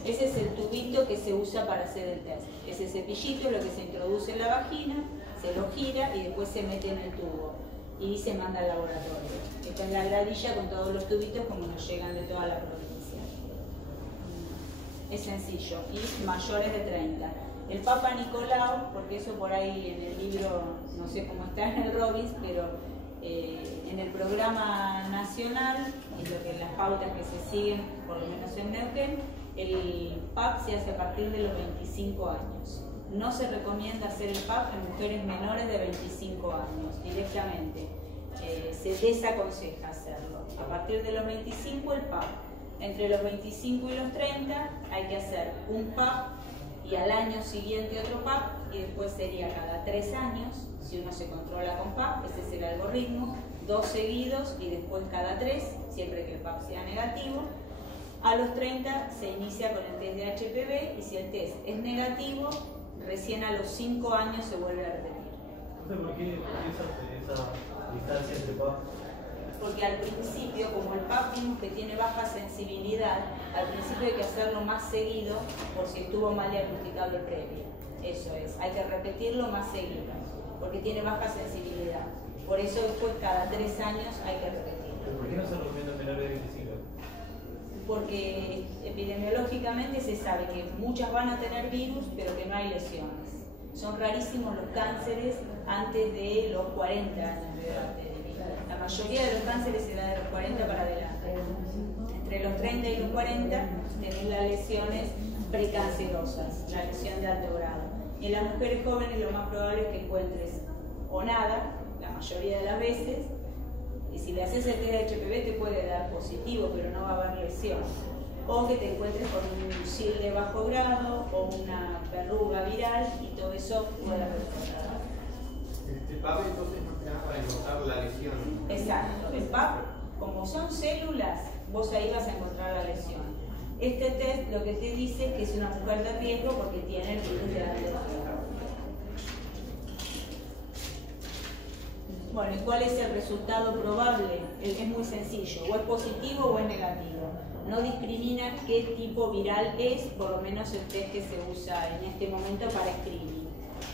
Ese es el tubito que se usa para hacer el test. Ese cepillito es lo que se introduce en la vagina, se lo gira y después se mete en el tubo y se manda al laboratorio. Esta es la gradilla con todos los tubitos como nos llegan de toda la provincia. Es sencillo y mayores de 30. El Papa Nicolau, porque eso por ahí en el libro, no sé cómo está en el Robbins, pero en el programa nacional, y lo que las pautas que se siguen, por lo menos en Neuquén, el PAP se hace a partir de los 25 años. No se recomienda hacer el PAP en mujeres menores de 25 años, directamente. Se desaconseja hacerlo. A partir de los 25 el PAP. Entre los 25 y los 30 hay que hacer un PAP y al año siguiente otro PAP, y después sería cada 3 años, si uno se controla con PAP, ese es el algoritmo, 2 seguidos y después cada 3, siempre que el PAP sea negativo. A los 30 se inicia con el test de HPV y si el test es negativo, recién a los 5 años se vuelve a repetir. ¿Por qué esa distancia entre PAP? Porque al principio, como el PAP vimos que tiene baja sensibilidad, al principio hay que hacerlo más seguido por si estuvo mal diagnosticado el previo. Eso es, hay que repetirlo más seguido, porque tiene baja sensibilidad. Por eso después cada 3 años hay que repetirlo. ¿Por qué no se recomienda en menores de 25? Porque epidemiológicamente se sabe que muchas van a tener virus, pero que no hay lesiones. Son rarísimos los cánceres antes de los 40 años de edad. La mayoría de los cánceres se da de los 40 para adelante. Entre los 30 y los 40 tenés las lesiones precancerosas, la lesión de alto grado. Y en las mujeres jóvenes lo más probable es que encuentres o nada, la mayoría de las veces, y si le haces el test de HPV te puede dar positivo, pero no va a haber lesión. O que te encuentres con un SIL de bajo grado o una verruga viral y todo eso puede resultar. El PAP entonces no te da para encontrar la lesión. Exacto, el PAP, como son células, vos ahí vas a encontrar la lesión. Este test lo que te dice es que es una mujer de riesgo porque tiene el virus de alto riesgo. Bueno, ¿y cuál es el resultado probable? Es muy sencillo, o es positivo o es negativo. No discrimina qué tipo viral es, por lo menos el test que se usa en este momento para screening.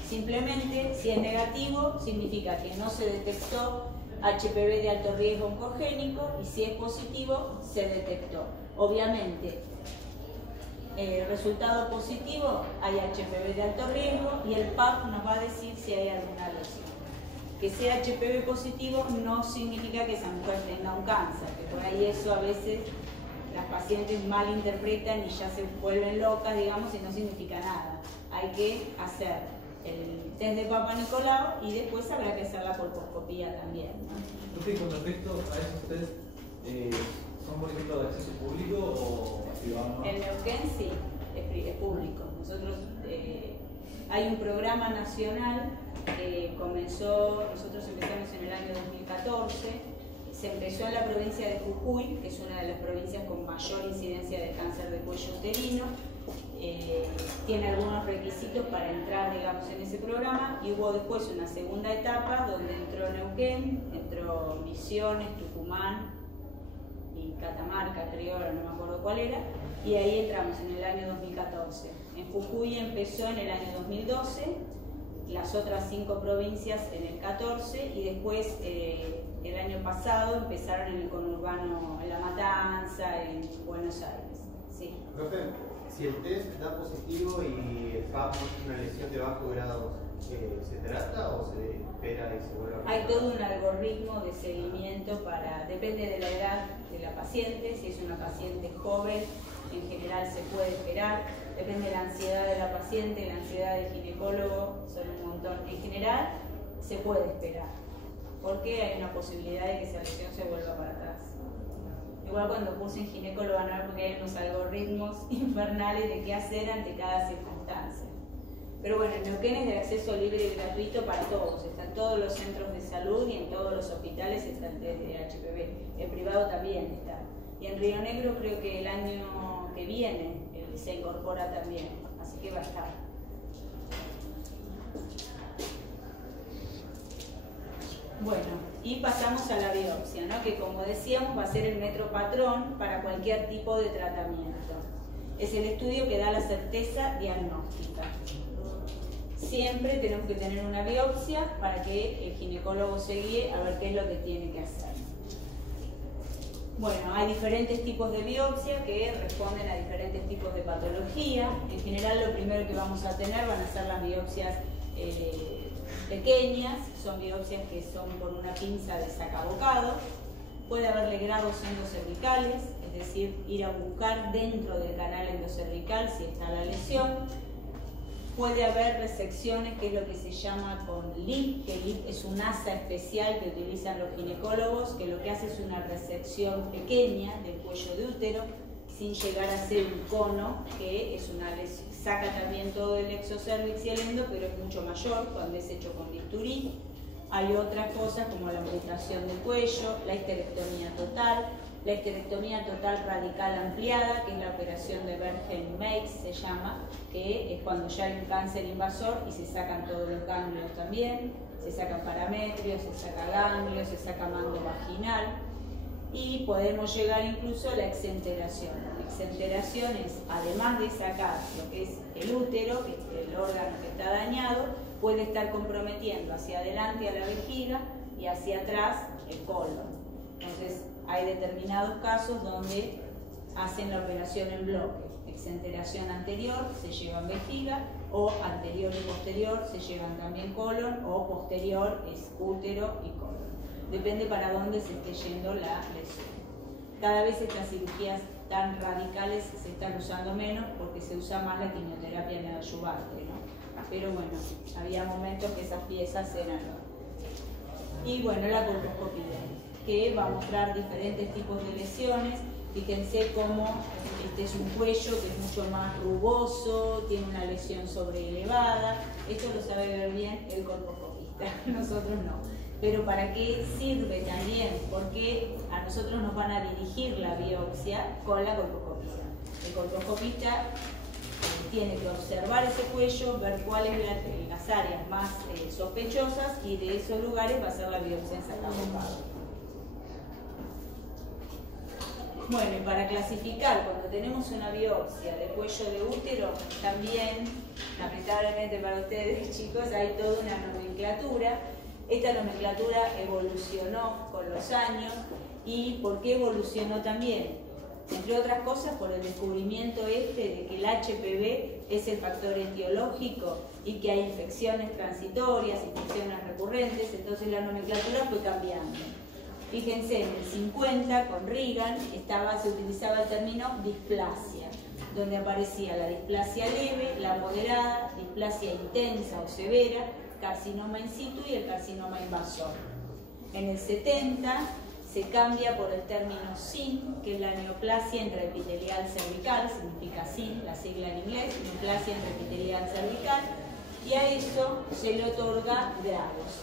Simplemente, si es negativo, significa que no se detectó HPV de alto riesgo oncogénico, y si es positivo, se detectó. Obviamente, el resultado positivo, hay HPV de alto riesgo y el PAP nos va a decir si hay alguna lesión. Que sea HPV positivo no significa que esa mujer tenga un cáncer, que por ahí eso a veces las pacientes malinterpretan y ya se vuelven locas, digamos, y no significa nada. Hay que hacer el test de Papa Nicolau y después habrá que hacer la colposcopía también, ¿no? Con respecto a esos test, ¿son por ejemplo de acceso público o privado? En Neuquén sí, es público. Nosotros hay un programa nacional que comenzó, nosotros empezamos en el año 2014, se empezó en la provincia de Jujuy, que es una de las provincias con mayor incidencia de cáncer de cuello uterino. Tiene algunos requisitos para entrar, digamos, en ese programa, y hubo después una segunda etapa donde entró Neuquén, entró Misiones, Tucumán y Catamarca, creo, ahora no me acuerdo cuál era, y ahí entramos en el año 2014. En Jujuy empezó en el año 2012, las otras 5 provincias en el 14, y después el año pasado empezaron en el conurbano, en La Matanza, en Buenos Aires. Sí. Profe, si el test da positivo y el PAP muestra una lesión de bajo grado, ¿se trata o se espera y se vuelve a Hay todo un algoritmo de seguimiento para, depende de la edad de la paciente, si es una paciente joven, en general se puede esperar, depende de la ansiedad de la paciente, la ansiedad del ginecólogo, son un montón. En general se puede esperar, porque hay una posibilidad de que esa lesión se vuelva para atrás. Igual cuando cursen ginecólogo van a ver porque hay unos algoritmos infernales de qué hacer ante cada circunstancia. Pero bueno, en Neuquén es de acceso libre y gratuito para todos, está en todos los centros de salud y en todos los hospitales está el test de HPV, en privado también está. Y en Río Negro creo que el año que viene se incorpora también, así que va a estar. Bueno, y pasamos a la biopsia, ¿no? Que como decíamos va a ser el metro patrón para cualquier tipo de tratamiento. Es el estudio que da la certeza diagnóstica. Siempre tenemos que tener una biopsia para que el ginecólogo se guíe a ver qué es lo que tiene que hacer. Bueno, hay diferentes tipos de biopsia que responden a diferentes tipos de patología. En general, lo primero que vamos a tener van a ser las biopsias pequeñas, son biopsias que son por una pinza de sacabocado. Puede haber legrados endocervicales, es decir, ir a buscar dentro del canal endocervical si está la lesión. Puede haber resecciones, que es lo que se llama con LIP, que LIP es un asa especial que utilizan los ginecólogos, que lo que hace es una resección pequeña del cuello de útero, sin llegar a ser un cono, que es una lesión, saca también todo el exocervix y el endo, pero es mucho mayor cuando es hecho con bisturí. Hay otras cosas como la amputación del cuello, la histerectomía total radical ampliada, que es la operación de Bergen-Makes, se llama, que es cuando ya hay un cáncer invasor y se sacan todos los ganglios también, se sacan parametrios, se saca ganglios, se saca mando vaginal, y podemos llegar incluso a la exenteración. La exenteración es, además de sacar lo que es el útero, que es el órgano que está dañado, puede estar comprometiendo hacia adelante a la vejiga y hacia atrás el colon. Entonces, hay determinados casos donde hacen la operación en bloque. Exenteración anterior se llevan vejiga, o anterior y posterior se llevan también colon, o posterior es útero y colon. Depende para dónde se esté yendo la lesión. Cada vez estas cirugías tan radicales se están usando menos porque se usa más la quimioterapia neoadyuvante, ¿no? Pero bueno, había momentos que esas piezas eran... Y bueno, la colposcopía, que va a mostrar diferentes tipos de lesiones. Fíjense cómo este es un cuello que es mucho más rugoso, tiene una lesión sobreelevada. Esto lo sabe ver bien el colposcopista, nosotros no. Pero ¿para qué sirve también? Porque a nosotros nos van a dirigir la biopsia con la colposcopía. El colposcopista tiene que observar ese cuello, ver cuáles son las áreas más sospechosas, y de esos lugares va a ser la biopsia en sacabocado. Bueno, y para clasificar, cuando tenemos una biopsia de cuello de útero, también, lamentablemente para ustedes, chicos, hay toda una nomenclatura. Esta nomenclatura evolucionó con los años. ¿Y por qué evolucionó también? Entre otras cosas, por el descubrimiento de que el HPV es el factor etiológico y que hay infecciones transitorias, infecciones recurrentes. Entonces la nomenclatura fue cambiando. Fíjense, en el 50, con Reagan, se utilizaba el término displasia, donde aparecía la displasia leve, la moderada, displasia intensa o severa, carcinoma in situ y el carcinoma invasor. En el 70 se cambia por el término SIN, que es la neoplasia intraepitelial cervical, significa SIN, la sigla en inglés, neoplasia intraepitelial cervical, y a eso se le otorga grados.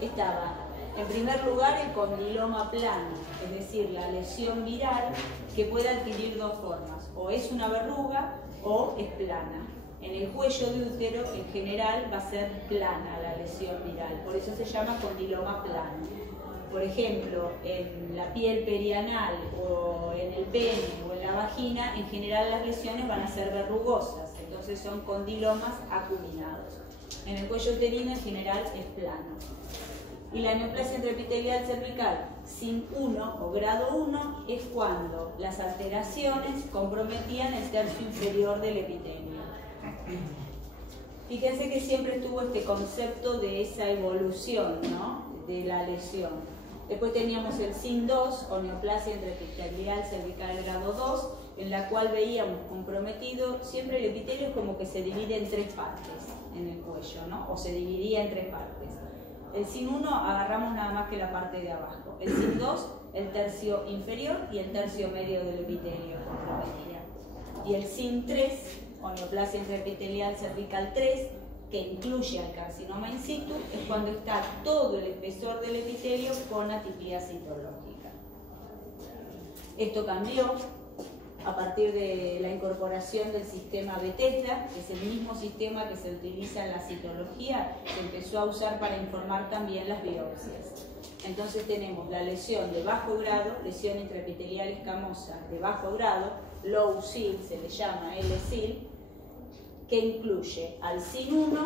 Estaba en primer lugar el condiloma plano, es decir, la lesión viral que puede adquirir dos formas, o es una verruga o es plana. En el cuello de útero, en general, va a ser plana la lesión viral, por eso se llama condiloma plano. Por ejemplo, en la piel perianal o en el pene o en la vagina, en general las lesiones van a ser verrugosas, entonces son condilomas acuminados. En el cuello uterino, en general, es plano. Y la neoplasia intraepitelial cervical sin 1 o grado 1 es cuando las alteraciones comprometían el tercio inferior del epitelio. Fíjense que siempre estuvo este concepto de esa evolución, ¿no?, de la lesión. Después teníamos el SIN2 o neoplasia intraepitelial cervical grado 2, en la cual veíamos comprometido, siempre el epitelio es como que se divide en 3 partes en el cuello, ¿no?, o se dividía en 3 partes. El SIN1 agarramos nada más que la parte de abajo. El SIN2, el tercio inferior y el tercio medio del epitelio comprometía. Y el SIN3, o neoplasia intraepitelial cervical 3, que incluye al carcinoma in situ, es cuando está todo el espesor del epitelio con atiplía citológica. Esto cambió a partir de la incorporación del sistema Bethesda, que es el mismo sistema que se utiliza en la citología, se empezó a usar para informar también las biopsias. Entonces tenemos la lesión de bajo grado, lesión intraepitelial escamosa de bajo grado, low SIL, se le llama L-SIL, que incluye al SIN1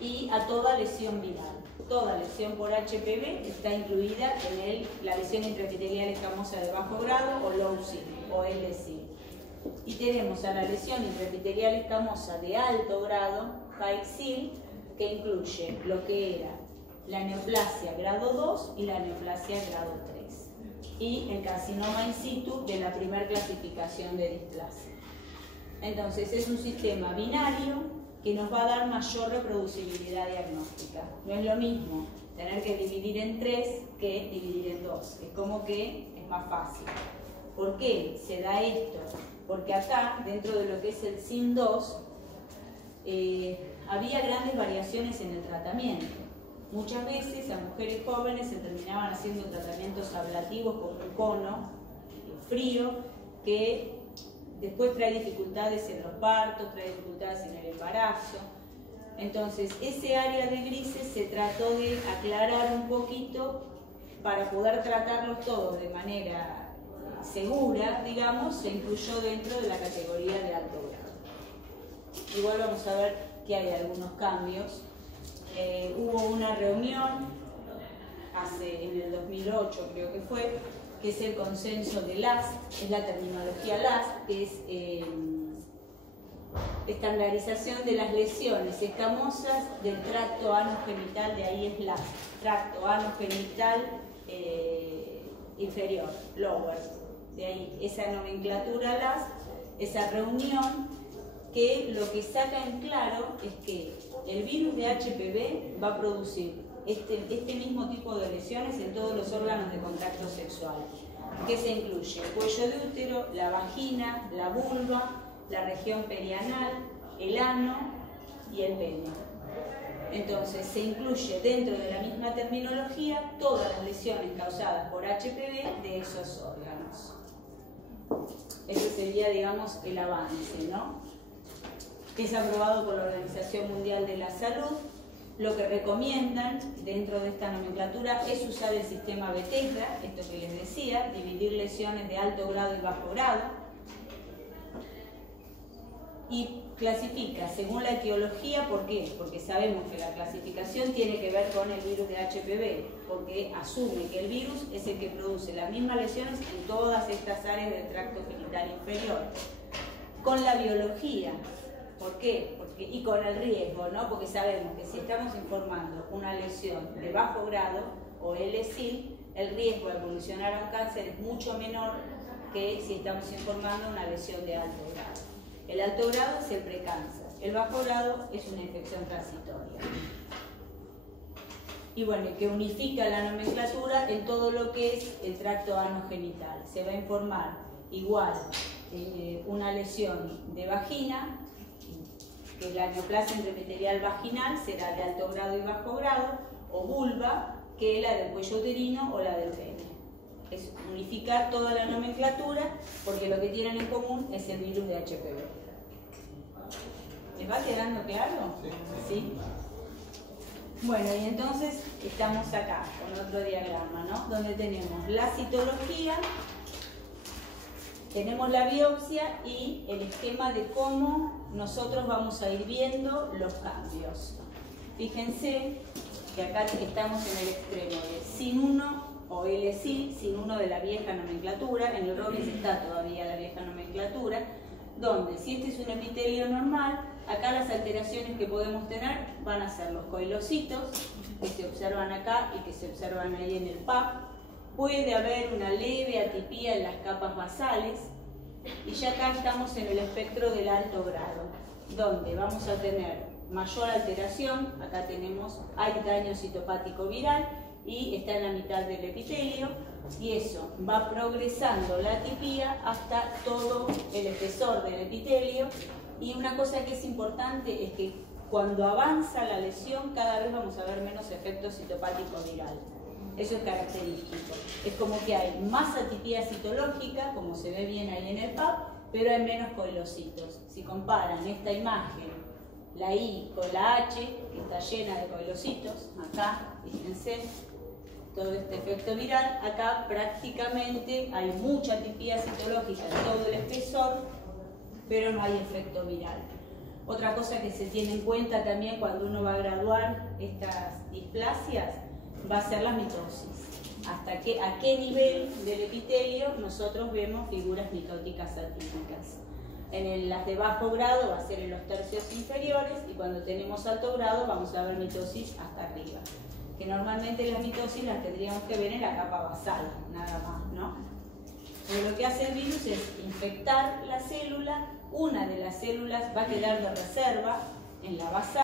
y a toda lesión viral. Toda lesión por HPV está incluida en la lesión intraepitelial escamosa de bajo grado o LOWCIL o LCIL. Y tenemos a la lesión intraepitelial escamosa de alto grado, HIGH-CIL, que incluye lo que era la neoplasia grado 2 y la neoplasia grado 3. Y el carcinoma in situ de la primera clasificación de displasia. Entonces es un sistema binario que nos va a dar mayor reproducibilidad diagnóstica. No es lo mismo tener que dividir en 3 que dividir en 2. Es como que es más fácil. ¿Por qué se da esto? Porque acá, dentro de lo que es el SIN2, había grandes variaciones en el tratamiento. Muchas veces a mujeres jóvenes se terminaban haciendo tratamientos ablativos con un cono frío que después trae dificultades en los partos, trae dificultades en el embarazo. Entonces, ese área de grises se trató de aclarar un poquito para poder tratarlos todos de manera segura, digamos, se incluyó dentro de la categoría de alto grado. Igual vamos a ver que hay algunos cambios. Hubo una reunión en el 2008, creo que fue, que es el consenso de LAS, es la terminología LAS, que es estandarización de las lesiones escamosas del tracto anogenital, de ahí es LAS, tracto anogenital inferior, lower, de ahí esa nomenclatura LAS, esa reunión que lo que saca en claro es que el virus de HPV va a producir este mismo tipo de lesiones en todos los órganos de contacto sexual, que se incluye el cuello de útero, la vagina, la vulva, la región perianal, el ano y el pene. Entonces se incluye dentro de la misma terminología todas las lesiones causadas por HPV de esos órganos. Ese sería, digamos, el avance, ¿no? Es aprobado por la Organización Mundial de la Salud. Lo que recomiendan dentro de esta nomenclatura es usar el sistema Bethesda, esto que les decía, dividir lesiones de alto grado y bajo grado, y clasifica según la etiología. ¿Por qué? Porque sabemos que la clasificación tiene que ver con el virus de HPV, porque asume que el virus es el que produce las mismas lesiones en todas estas áreas del tracto genital inferior. Con la biología, ¿por qué? Y con el riesgo, ¿no? Porque sabemos que si estamos informando una lesión de bajo grado o LCIL, el riesgo de evolucionar a un cáncer es mucho menor que si estamos informando una lesión de alto grado. El alto grado es el precáncer, el bajo grado es una infección transitoria. Y bueno, que unifica la nomenclatura en todo lo que es el tracto anogenital. Se va a informar igual una lesión de vagina, que la neoplasia intraepitelial vaginal será de alto grado y bajo grado, o vulva, que la del cuello uterino o la del pene. Es unificar toda la nomenclatura porque lo que tienen en común es el virus de HPV. ¿Les va quedando claro? ¿Sí? Bueno, y entonces estamos acá con otro diagrama, ¿no? Donde tenemos la citología, tenemos la biopsia y el esquema de cómo nosotros vamos a ir viendo los cambios. Fíjense que acá estamos en el extremo de SIN1 o LCIL, SIN1 de la vieja nomenclatura, en el Robbins está todavía la vieja nomenclatura, donde si este es un epitelio normal, acá las alteraciones que podemos tener van a ser los coilocitos, que se observan acá y que se observan ahí en el PAP. Puede haber una leve atipía en las capas basales, y ya acá estamos en el espectro del alto grado, donde vamos a tener mayor alteración. Acá tenemos, hay daño citopático viral y está en la mitad del epitelio, y eso va progresando la atipía hasta todo el espesor del epitelio. Y una cosa que es importante es que cuando avanza la lesión cada vez vamos a ver menos efecto citopático viral. Eso es característico. Es como que hay más atipía citológica, como se ve bien ahí en el PAP, pero hay menos coilocitos. Si comparan esta imagen, la I con la H, que está llena de coilocitos, acá, fíjense, todo este efecto viral, acá prácticamente hay mucha atipía citológica en todo el espesor, pero no hay efecto viral. Otra cosa que se tiene en cuenta también cuando uno va a graduar estas displasias va a ser la mitosis. A qué nivel del epitelio nosotros vemos figuras mitóticas atípicas. Las de bajo grado va a ser en los tercios inferiores y cuando tenemos alto grado vamos a ver mitosis hasta arriba. Que normalmente las mitosis las tendríamos que ver en la capa basal, nada más, ¿no? Pero lo que hace el virus es infectar la célula, una de las células va a quedar de reserva en la basal.